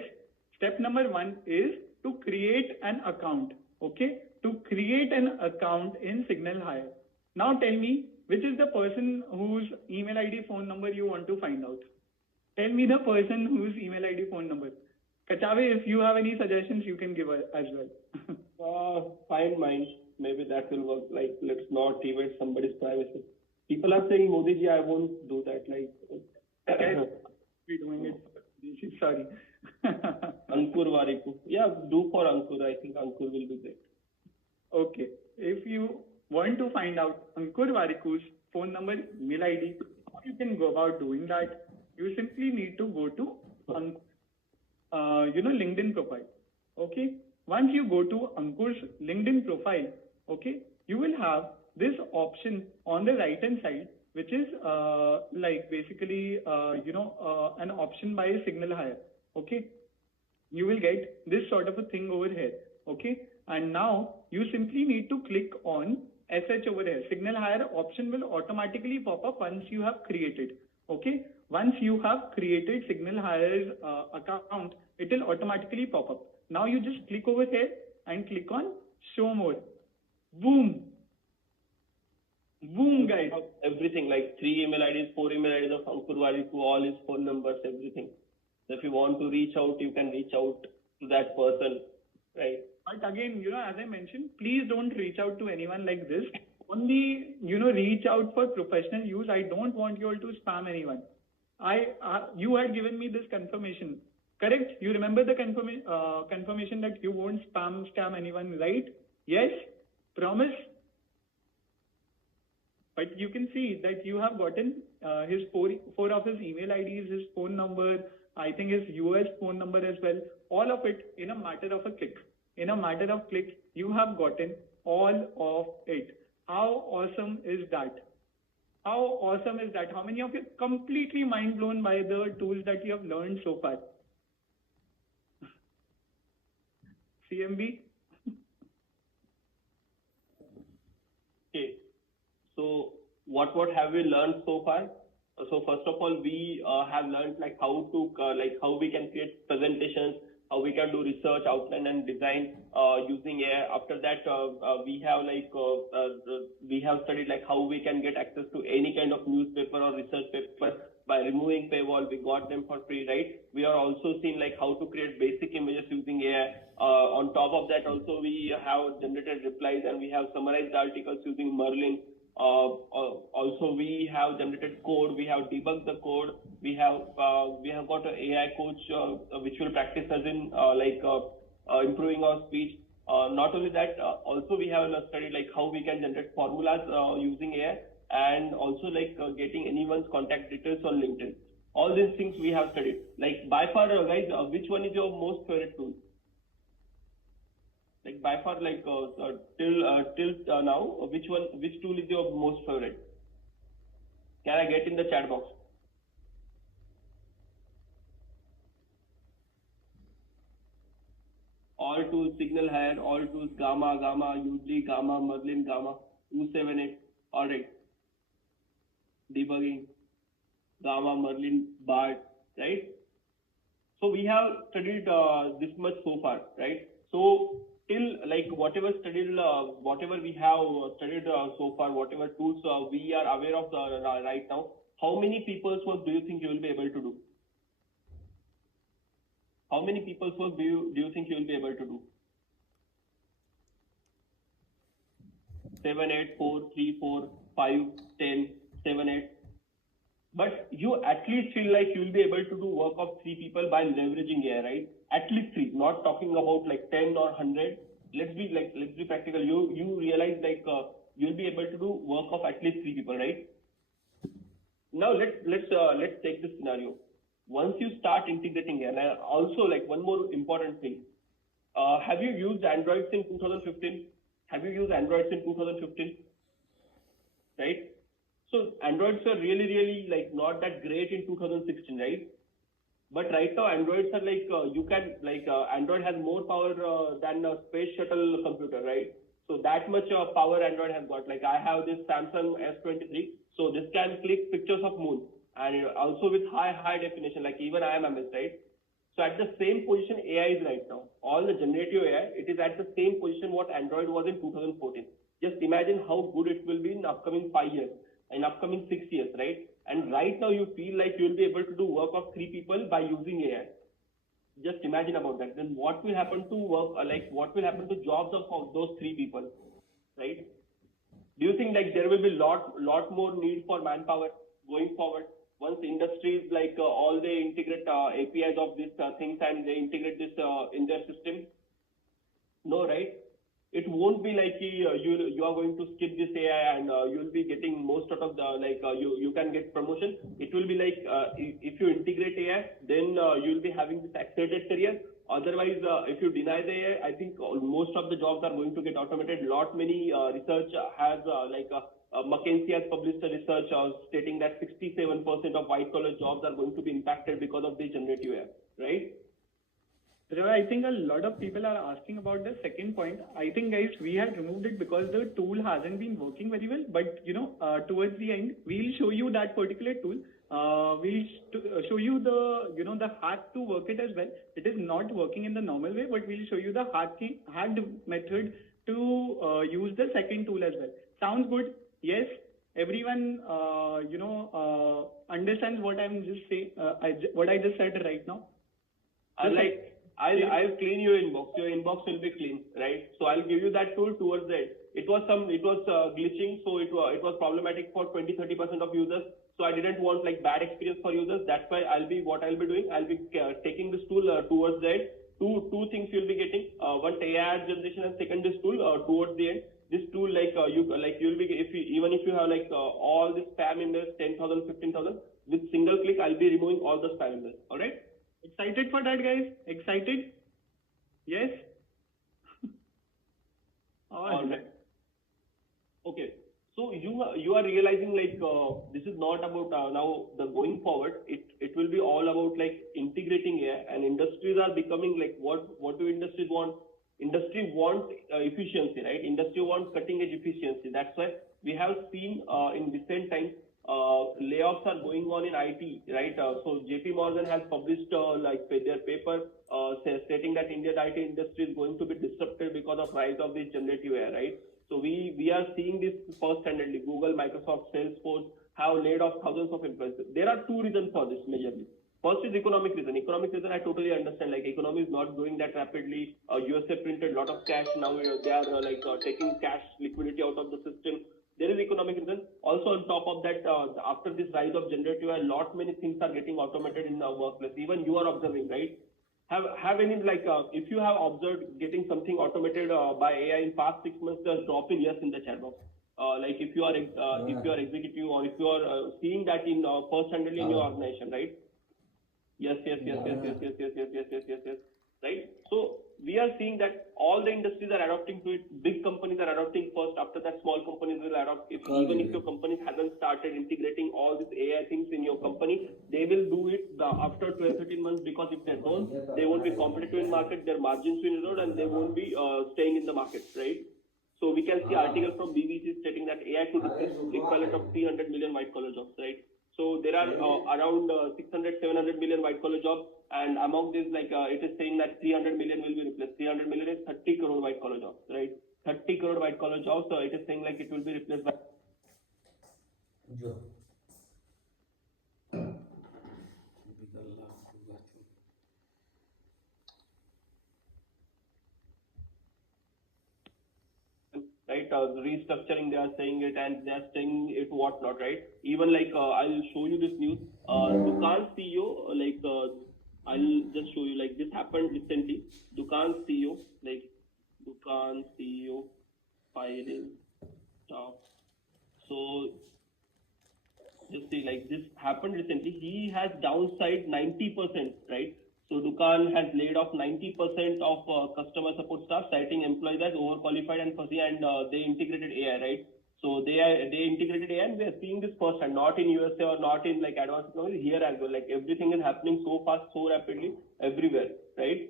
Step number 1 is to create an account. Okay. To create an account in Signal Hire. Now tell me, which is the person whose email ID, phone number you want to find out? Tell me the person whose email ID, phone number. Kachave, if you have any suggestions, you can give as well. Find mine. Maybe that will work. Like, let's not evade somebody's privacy. People are saying, Modi ji, I won't do that. Like, We're doing it. Sorry. Ankur Wariku. Yeah, do for Ankur. I think Ankur will be great. Okay. If you want to find out Ankur Wariku's phone number, email ID, how you can go about doing that? You simply need to go to LinkedIn profile. Okay. Once you go to Ankur's LinkedIn profile, okay, you will have this option on the right hand side, which is basically an option by Signal Hire. Okay. You will get this sort of a thing over here. Okay. And now you simply need to click on SH over here. Signal Hire option will automatically pop up once you have created. Okay. Once you have created Signal Hire's account, it will automatically pop up. Now you just click over here and click on show more. Boom. Boom, guys. Everything like 3 email IDs, 4 email IDs of Ankur Wariku, all his phone numbers, everything. So if you want to reach out, you can reach out to that person, right? But again, as I mentioned, please don't reach out to anyone like this. Only, reach out for professional use. I don't want you all to spam anyone. You had given me this confirmation, correct? You remember the confirmation that you won't scam anyone, right? Yes? Promise? But you can see that you have gotten his four of his email IDs, his phone number, I think his US phone number as well. All of it in a matter of a click. In a matter of clicks, you have gotten all of it. How awesome is that? How awesome is that? How many of you are completely mind blown by the tools that you have learned so far? CMB? Okay. So what have we learned so far? So first of all, we have learned like how we can create presentations, how we can do research, outline and design using AI. After that, we have studied like how we can get access to any kind of newspaper or research paper by removing paywall. We got them for free, right? We are also seeing like how to create basic images using AI. On top of that, also we have generated replies and we have summarized articles using Merlin. Also we have generated code, we have debugged the code, we have got an AI coach which will practice us in improving our speech. Not only that, also we have studied like how we can generate formulas using AI and also like getting anyone's contact details on LinkedIn. All these things we have studied. Like by far, guys, which one is your most favorite tool? Like by far, like till now, which tool is your most favorite? Can I get in the chat box? All tools, Signal Hire, all tools, Gamma, UG, Gamma, Merlin, Gamma, 278. All right. Debugging, Gamma, Merlin, BART, right? So we have studied this much so far, right? So till like whatever we have studied so far, whatever tools we are aware of right now, how many people's work do you think you will be able to do? How many people's work do you think you will be able to do? 7, 8, 4, 3, 4, 5, 10, 7, 8. But you at least feel like you will be able to do work of 3 people by leveraging AI, right? At least 3, not talking about like 10 or 100. Let's be practical. You realize like you'll be able to do work of at least 3 people, right? Now let's take this scenario. Once you start integrating AI, and also like one more important thing. Have you used Androids in 2015? Have you used Androids in 2015? Right? So Androids are really like not that great in 2016, right? But right now Androids are like Android has more power than a space shuttle computer, right? So that much power Android has got. Like I have this Samsung S23, so this can click pictures of moon, and also with high definition. Like even I am MS, right? So at the same position AI is right now. All the generative AI, it is at the same position what Android was in 2014. Just imagine how good it will be in upcoming 5 years, in upcoming 6 years, right? And right now you feel like you will be able to do work of 3 people by using AI. Just imagine about that. Then what will happen to work, like what will happen to jobs of those 3 people, right? Do you think like there will be lot more need for manpower going forward once industries like all they integrate APIs of these things and they integrate this in their system? No, right? It won't be like you are going to skip this AI and you'll be getting most out of the like you can get promotion. It will be like if you integrate AI, then you'll be having this accelerated career. Otherwise, if you deny the AI, I think most of the jobs are going to get automated. Lot many research has McKinsey has published a research stating that 67% of white collar jobs are going to be impacted because of the generative AI, right? So I think a lot of people are asking about the second point. I think, guys, we had removed it because the tool hasn't been working very well. But towards the end, we'll show you that particular tool. Show you the hack to work it as well. It is not working in the normal way, but we'll show you the hacked method to use the second tool as well. Sounds good? Yes. Everyone, understands what I'm just saying. What I just said right now. I'll clean your inbox. Your inbox will be clean, right? So I'll give you that tool towards the end. It was glitching, so it was problematic for 20-30% of users. So I didn't want like bad experience for users. That's why I'll be doing. I'll be taking this tool towards the end. Two things you'll be getting. One AI ad generation and second this tool towards the end. This tool you'll be even if you have like all the spam emails 10,000, 15,000 with single click I'll be removing all the spam emails. All right. Excited for that, guys? Excited? Yes? All right. Okay. So you are realizing like this is not about now the going forward. It will be all about like integrating AI, and industries are becoming like what do industries want? Industry want efficiency, right? Industry want cutting edge efficiency. That's why we have seen in recent times layoffs are going on in IT, right? So JP Morgan has published their paper stating that Indian IT industry is going to be disrupted because of rise of this generative AI, right? So we are seeing this first-handedly. Google, Microsoft, Salesforce have laid off thousands of employees. There are two reasons for this majorly. First is economic reason. Economic reason I totally understand. Like economy is not growing that rapidly. USA printed a lot of cash. Now they are taking cash liquidity out of the system. There is economic reason. Also on top of that, after this rise of generative AI, lot many things are getting automated in the workplace. Even you are observing, right? Have any if you have observed getting something automated by AI in past 6 months, just drop in yes in the chat box. If you are executive or if you are seeing that in first-handedly in your organization, right? Yes. Right? So we are seeing that all the industries are adopting to it. Big companies are adopting first. After that, small companies will adopt. Even if your company hasn't started integrating all these AI things in your company, they will do it after 12-13 months, because if they don't, they won't be competitive in market. Their margins will erode and they won't be staying in the market, right? So we can see article from BBC stating that AI could replace equivalent of 300 million white collar jobs, right? So there are around 600-700 million white collar jobs, and among this, it is saying that 300 million will be replaced. 300 million is 30 crore white collar jobs, right? 30 crore white collar jobs. So it is saying like it will be replaced by. Right, restructuring, they are saying it, and they are saying it whatnot, right? Even I'll show you this news. Dukaan CEO, I'll just show you, like this happened recently. Dukaan CEO, firing staff. So just see, like this happened recently. He has downside 90%, right? So Dukaan has laid off 90% of customer support staff, citing employees as overqualified and fuzzy, and they integrated AI, right? So they integrated AI, and we are seeing this firsthand, not in USA or not in like advanced technology, here as well. Like everything is happening so fast, so rapidly everywhere, right?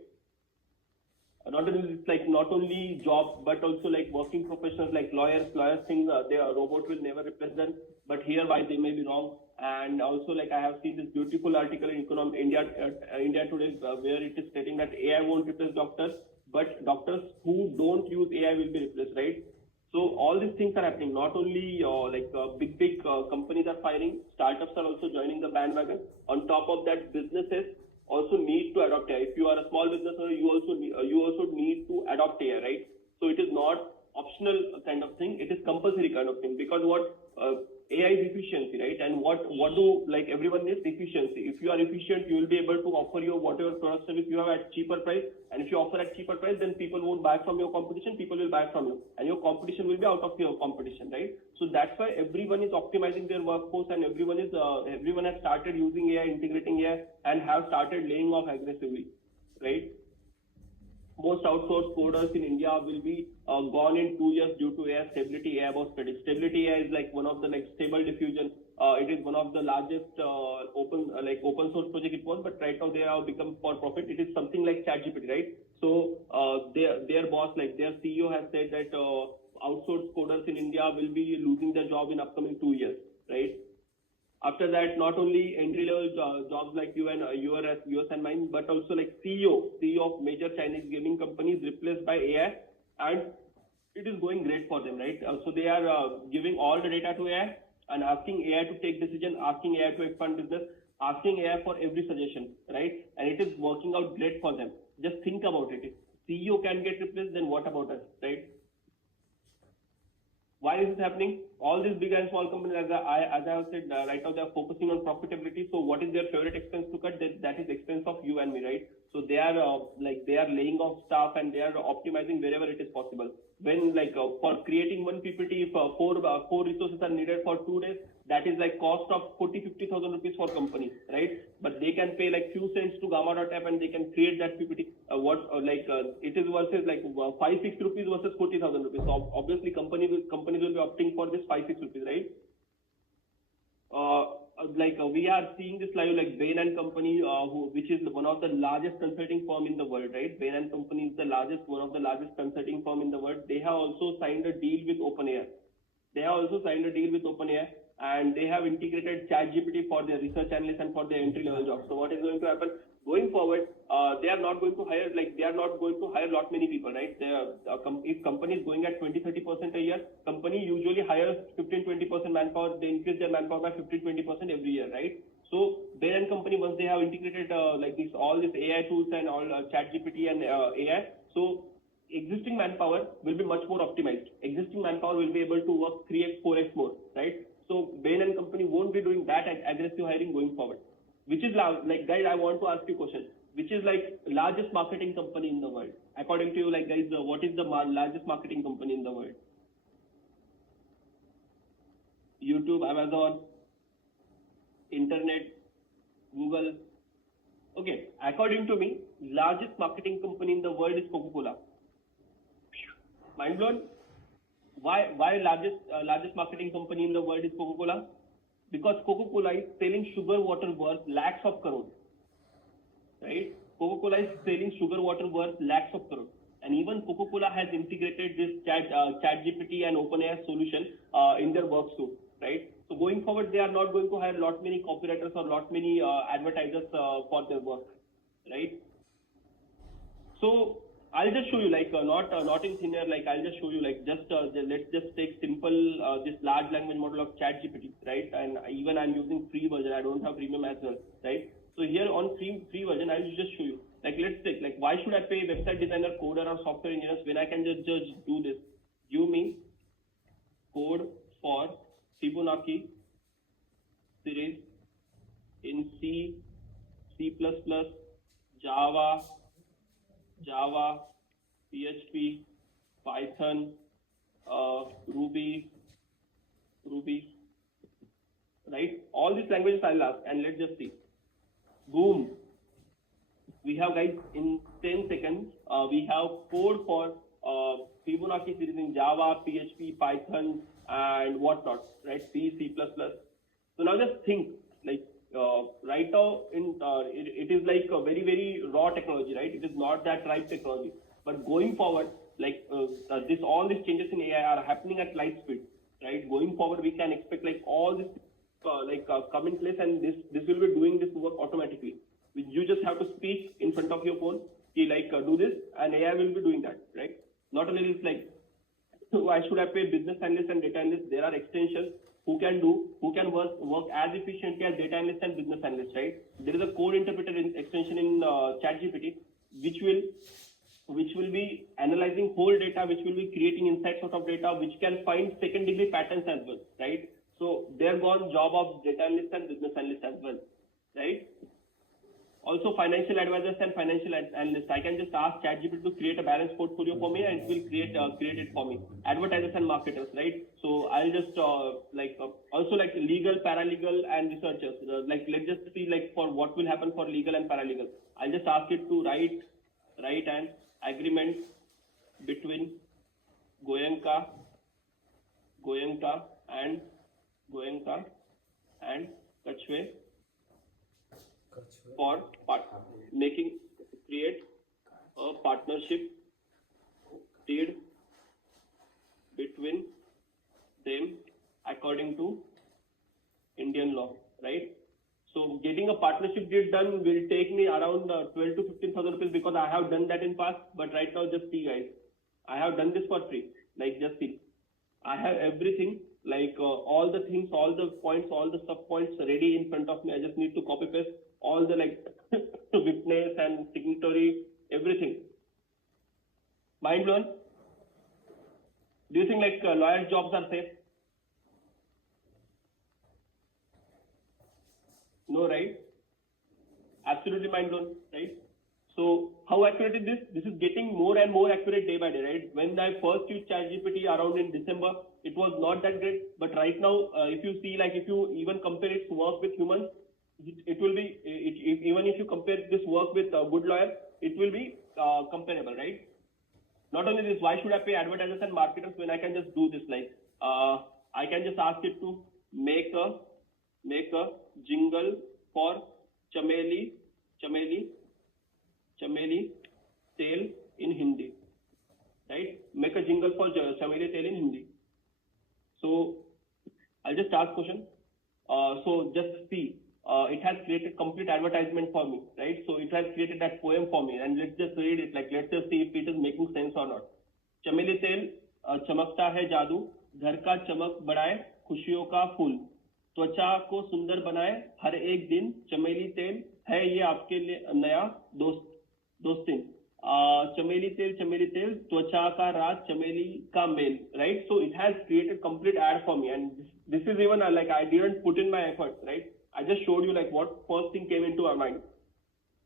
not only it's like not only jobs but also like working professionals like lawyers think their robot will never replace them, but here why they may be wrong. And also like I have seen this beautiful article in India Today where it is stating that AI won't replace doctors, but doctors who don't use AI will be replaced, right? So all these things are happening. Not only big companies are firing, startups are also joining the bandwagon. On top of that, businesses also need to adopt AI. If you are a small business owner, you also need to adopt AI, right? So it is not optional kind of thing. It is compulsory kind of thing, because what AI is efficiency, right? And what do like everyone needs efficiency. If you are efficient, you will be able to offer your whatever product service you have at cheaper price. And if you offer at cheaper price, then people won't buy from your competition. People will buy from you, and your competition will be out of your competition, right? So that's why everyone is optimizing their workforce, and everyone has started using AI, integrating AI, and have started laying off aggressively, right? Most outsourced coders in India will be gone in 2 years due to AI. Stability AI was studied. Stability AI is like one of the like Stable Diffusion. It is one of the largest open source project it was, but right now they have become for profit. It is something like ChatGPT, right? So their boss, like their CEO, has said that outsourced coders in India will be losing their job in upcoming 2 years, right? After that, not only entry-level jobs like yours and mine, but also like CEO of major Chinese gaming companies replaced by AI, and it is going great for them, right? So they are giving all the data to AI and asking AI to take decision, asking AI to expand business, asking AI for every suggestion, right? And it is working out great for them. Just think about it. If CEO can get replaced, then what about us, right? Why is this happening? All these big and small companies, as I have said, right now they are focusing on profitability. So what is their favorite expense to cut? That is expense of you and me, right? So they are they are laying off staff, and they are optimizing wherever it is possible. When for creating one PPT, if four resources are needed for 2 days, that is like cost of 40,000-50,000 rupees for companies, right? But they can pay like few cents to Gamma.app, and they can create that PPT. It is versus like 5-6 rupees versus 40,000 rupees. So obviously companies will be opting for this 5-6 rupees, right? We are seeing this live, like Bain and Company, which is one of the largest consulting firm in the world, right? Bain and Company is one of the largest consulting firm in the world. They have also signed a deal with OpenAI. And they have integrated ChatGPT for their research analysts and for their entry-level jobs. So what is going to happen? Going forward, they are not going to hire lot many people, right? If company is going at 20-30% a year, company usually hires 15-20% manpower. They increase their manpower by 15-20% every year, right? So Bain and Company, once they have integrated all these AI tools and all ChatGPT and AI, so existing manpower will be much more optimized. Existing manpower will be able to work 3x, 4x more, right? So Bain and Company won't be doing that aggressive hiring going forward. Which is like, guys, I want to ask you a question. Which is like largest marketing company in the world? According to you, like guys, what is the largest marketing company in the world? YouTube, Amazon, Internet, Google. Okay, according to me, largest marketing company in the world is Coca-Cola. Mind blown? Why largest marketing company in the world is Coca-Cola? Because Coca-Cola is selling sugar water worth lakhs of crores, right? Coca-Cola is selling sugar water worth lakhs of crores, and even Coca-Cola has integrated this ChatGPT and OpenAI solution in their work suite, right? So going forward, they are not going to hire lot many copywriters or lot many advertisers for their work, right? So I'll just show you, like not in thin air, like I'll just show you, like let's just take simple this large language model of ChatGPT, right? And even I'm using free version. I don't have premium as well, right? So here on free version, I'll just show you. Like let's take, like, why should I pay website designer, coder, or software engineers when I can just do this? Give me code for Fibonacci series in C, C++, Java, PHP, Python, Ruby, right? All these languages I'll ask, and let's just see. Boom. We have, guys, in 10 seconds, we have code for Fibonacci series in Java, PHP, Python, and whatnot, right? C, C++. So now just think, like, right now it is like a very, very raw technology, right? It is not that ripe technology. But going forward, like all these changes in AI are happening at light speed, right? Going forward, we can expect like all this come in place, and this will be doing this work automatically. You just have to speak in front of your phone, do this, and AI will be doing that, right? Not only this, like, why should I pay business analysts and data analysts? There are extensions who can work as efficiently as data analysts and business analysts, right? There is a code interpreter extension in ChatGPT, which will be analyzing whole data, which will be creating insights out of data, which can find second degree patterns as well, right? So they're gone job of data analysts and business analysts as well, right? Also, financial advisors and financial analysts, I can just ask ChatGPT to create a balanced portfolio for me, and it will create it for me. Advertisers and marketers, right? So I'll just also like legal, paralegal, and researchers. Let's just see like for what will happen for legal and paralegal. I'll just ask it to write an agreement between Goenka and Kachwe for create a partnership deed between them according to Indian law, right? So getting a partnership deed done will take me around 12 to 15,000 rupees, because I have done that in past. But right now, just see, guys, I have done this for free. Like, just see, I have everything, like all the things, all the points, all the sub points ready in front of me. I just need to copy paste all the like witness and signatory, everything. Mind blown? Do you think like lawyers' jobs are safe? No, right? Absolutely mind blown, right? So how accurate is this? This is getting more and more accurate day by day, right? When I first used ChatGPT around in December, it was not that great. But right now, if you see, like if you even compare its work with humans, it will be, even if you compare this work with a good lawyer, it will be comparable, right? Not only this, why should I pay advertisers and marketers when I can just do this? Like, I can just ask it to make a jingle for chameli tail in Hindi, right? Make a jingle for chameli tail in Hindi. So I'll just ask question. So just see, it has created complete advertisement for me, right? So it has created that poem for me, and let's just read it. Like, let's just see if it is making sense or not. चमेली तेल चमकता है जादू, घर का चमक बढ़ाए खुशियों का फूल, त्वचा को सुंदर बनाए हर एक दिन, चमेली तेल है ये आपके लिए नया दोस्तिन. चमेली तेल त्वचा का राज चमेली का mail, right? So it has created complete ad for me, and this is even like I didn't put in my efforts, right? I just showed you like what first thing came into our mind,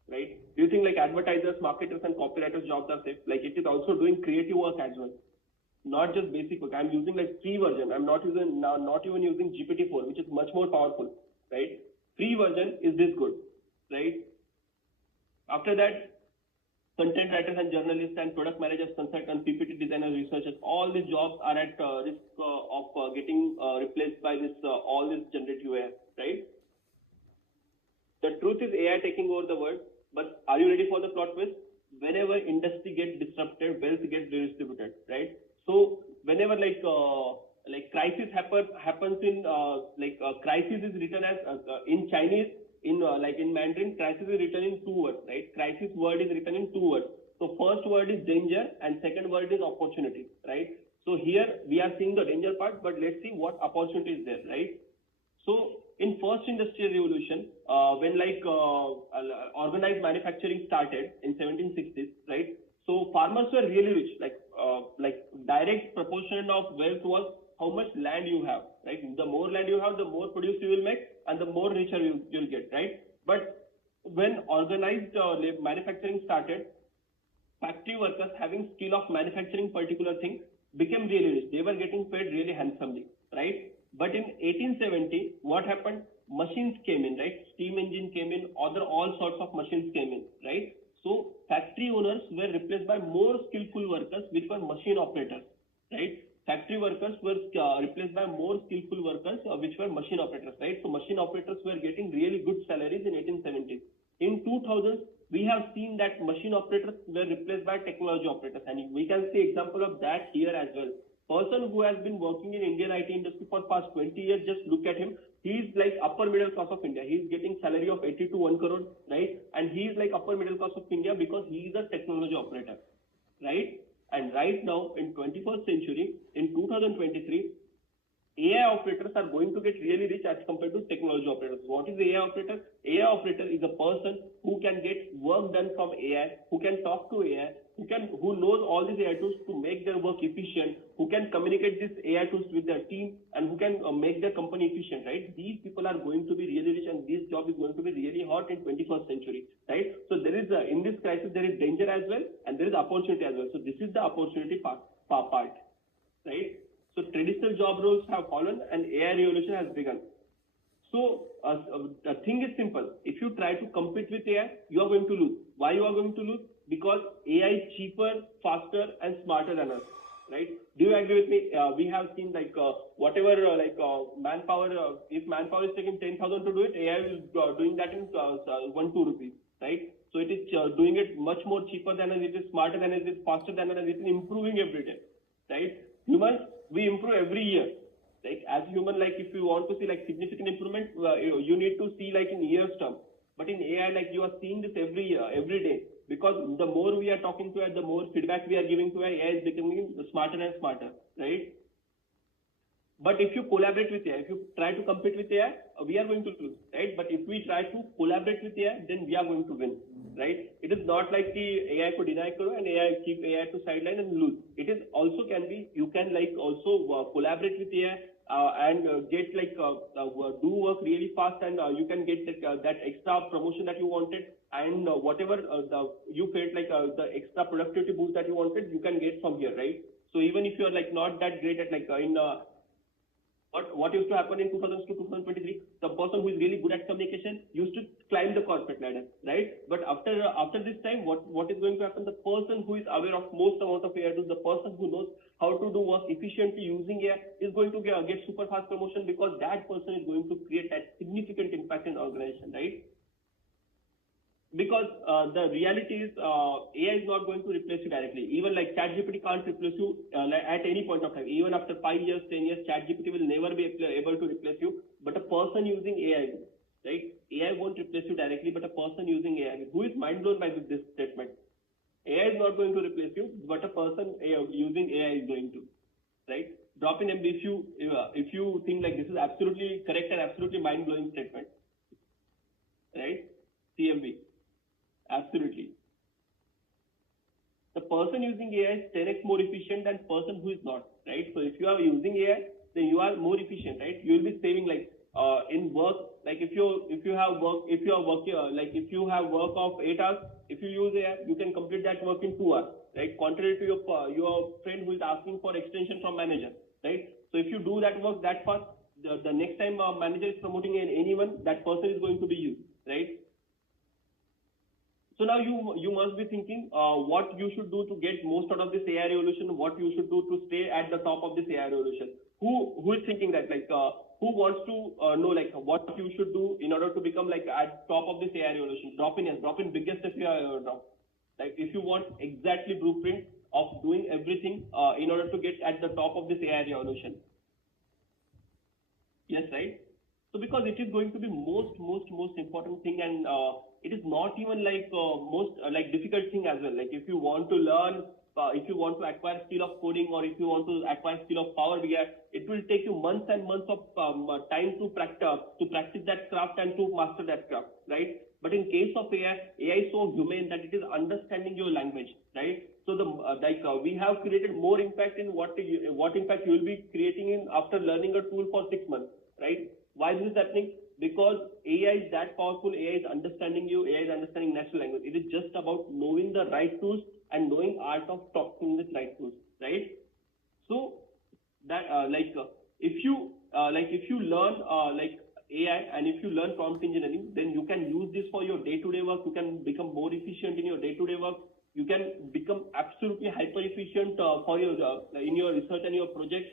right? Do you think like advertisers, marketers, and copywriters' jobs are safe? Like, it is also doing creative work as well, not just basic work. I'm using like free version. I'm not even using GPT-4, which is much more powerful, right? Free version is this good, right? After that, content writers and journalists and product managers, consultants, PPT designers, researchers, all these jobs are at risk of getting replaced by this all this generative AI, right? The truth is AI taking over the world, but are you ready for the plot twist? Whenever industry gets disrupted, wealth gets redistributed, right? So whenever like crisis happens in crisis is written as in Chinese, in Mandarin, crisis is written in two words, right? Crisis word is written in two words. So first word is danger and second word is opportunity, right? So here we are seeing the danger part, but let's see what opportunity is there, right? So in first industrial revolution, when organized manufacturing started in 1760s, right? So farmers were really rich, like direct proportion of wealth was how much land you have, right? The more land you have, the more produce you will make, and the more richer you'll get, right? But when organized manufacturing started, factory workers having skill of manufacturing particular thing became really rich. They were getting paid really handsomely, right? But in 1870, what happened? Machines came in, right? Steam engine came in, all sorts of machines came in, right? So factory owners were replaced by more skillful workers, which were machine operators, right? Factory workers were replaced by more skillful workers, which were machine operators, right? So machine operators were getting really good salaries in 1870s. In 2000s, we have seen that machine operators were replaced by technology operators, and we can see example of that here as well. Person who has been working in Indian IT industry for past 20 years, just look at him. He's like upper middle class of India. He's getting salary of 80 to 1 crore, right? And he's like upper middle class of India because he is a technology operator, right? And right now in 21st century, in 2023, AI operators are going to get really rich as compared to technology operators. What is AI operator? AI operator is a person who can get work done from AI, who can talk to AI, who knows all these AI tools to make their work efficient, who can communicate these AI tools with their team, and who can make their company efficient, right? These people are going to be really rich, and this job is going to be really hot in 21st century, right? So there is in this crisis there is danger as well, and there is opportunity as well. So this is the opportunity part, right? So traditional job roles have fallen and AI revolution has begun. So the thing is simple. If you try to compete with AI, you are going to lose. Why you are going to lose? Because AI is cheaper, faster, and smarter than us, right? Do you agree with me? We have seen like whatever manpower. If manpower is taking 10,000 to do it, AI is doing that in 1-2 rupees, right? So it is doing it much more cheaper than us. It is smarter than us. It is faster than us. It is improving every day, right? Humans, we improve every year. Like as human, like if you want to see like significant improvement, you need to see like in years term. But in AI, like you are seeing this every year, every day, because the more we are talking to AI, the more feedback we are giving to AI is becoming smarter and smarter, right? But if you collaborate with AI, if you try to compete with AI, we are going to lose, right? But if we try to collaborate with AI, then we are going to win, right? It is not like the AI को deny करो and AI keep AI to sideline and lose. It is also can be, you can like also collaborate with AI and get like do work really fast, and you can get that extra promotion that you wanted, and whatever you felt like the extra productivity boost that you wanted, you can get from here, right? So even if you are like not that great at like in what used to happen in 2000 to 2023, the person who is really good at communication used to climb the corporate ladder, right? But after this time, what is going to happen? The person who is aware of most amount of AI tools, the person who knows how to do work efficiently using AI is going to get super fast promotion, because that person is going to create that significant impact in the organization, right? Because the reality is AI is not going to replace you directly. Even like ChatGPT can't replace you at any point of time. Even after 5 years, 10 years, ChatGPT will never be able to replace you. But a person using AI, right? AI won't replace you directly, but a person using AI, who is mind blown by this statement? AI is not going to replace you, but a person using AI is going to, right? Drop in MB if you think like this is absolutely correct and absolutely mind blowing statement, right? CMB. Absolutely. The person using AI is 10x more efficient than person who is not, right? So if you are using AI, then you are more efficient, right? You will be saving like in work, like if you have work of 8 hours, if you use AI, you can complete that work in 2 hours, right? Contrary to your friend who is asking for extension from manager, right? So if you do that work that fast, the next time manager is promoting anyone, that person is going to be you, right? So now you must be thinking what you should do to get most out of this AI revolution, what you should do to stay at the top of this AI revolution. Who is thinking that, like who wants to know like what you should do in order to become like at top of this AI revolution? Drop in biggest if you are drop. Like if you want exactly blueprint of doing everything in order to get at the top of this AI revolution. Yes, right? So because it is going to be most important thing, and it is not even like most like difficult thing as well. Like if you want to learn, if you want to acquire skill of coding, or if you want to acquire skill of Power BI, it will take you months and months of time to practice that craft and to master that craft, right? But in case of AI is so humane that it is understanding your language, right? So we have created more impact in what impact you will be creating in after learning a tool for 6 months, right? Why this is happening? Because AI is that powerful. AI is understanding you. AI is understanding natural language. It is just about knowing the right tools and knowing art of talking with right tools, right? So that if you learn like AI, and if you learn prompt engineering, then you can use this for your day-to-day work. You can become more efficient in your day-to-day work. You can become absolutely hyper efficient for your in your research and your projects.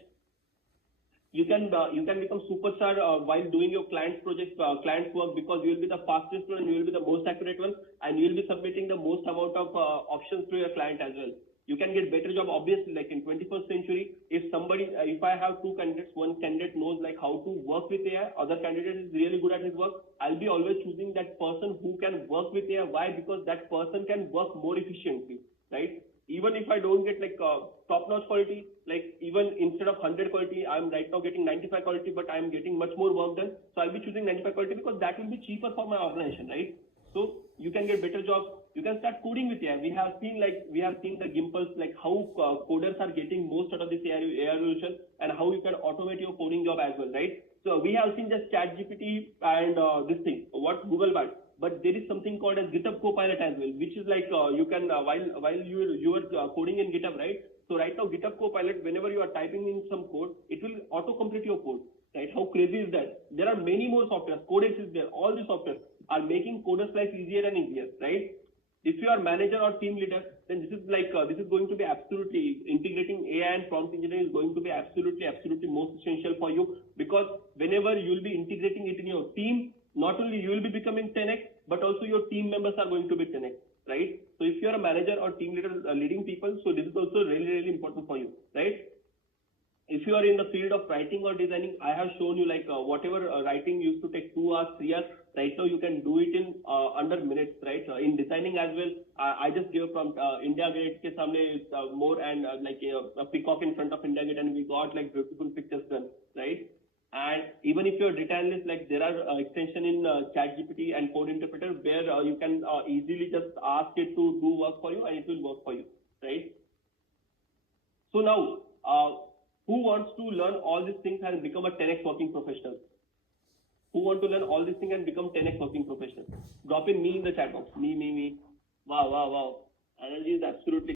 You can become superstar while doing your client's projects, client's work, because you will be the fastest one, you will be the most accurate one, and you will be submitting the most amount of options to your client as well. You can get better job, obviously. Like in 21st century, if somebody, if I have two candidates, one candidate knows like how to work with AI, other candidate is really good at his work, I'll be always choosing that person who can work with AI. Why? Because that person can work more efficiently, right? Even if I don't get like top-notch quality, like even instead of 100 quality, I'm right now getting 95 quality, but I'm getting much more work done. So I'll be choosing 95 quality because that will be cheaper for my organization, right? So you can get better jobs. You can start coding with AI. We have seen the gimples, like how coders are getting most out of this AI revolution, and how you can automate your coding job as well, right? So we have seen just ChatGPT and this thing, what Google Bard. But there is something called as GitHub Copilot as well, which is like you can while you are coding in GitHub, right? So right now GitHub Copilot, whenever you are typing in some code, it will auto complete your code, right? How crazy is that? There are many more softwares. Codex is there. All the softwares are making coders' life easier and easier, right? If you are manager or team leader, then this is like this is going to be absolutely integrating AI and prompt engineering is going to be absolutely most essential for you, because whenever you will be integrating it in your team, not only you will be becoming 10x, but also your team members are going to be 10x, right? So if you are a manager or team leader leading people, so this is also really important for you, right? If you are in the field of writing or designing, I have shown you like whatever writing used to take 2 hours, 3 hours, right now you can do it in under minutes, right? In designing as well, I just gave from India Gate ke samne more and like a peacock in front of India Gate, and we got like beautiful pictures done, right? And even if you're data analyst, like there are extension in ChatGPT and Code Interpreter where you can easily just ask it to do work for you and it will work for you, right? So now, who wants to learn all these things and become a 10x working professional? Who want to learn all these things and become 10x working professional? Drop in me in the chat box. Me. Wow. Energy is absolutely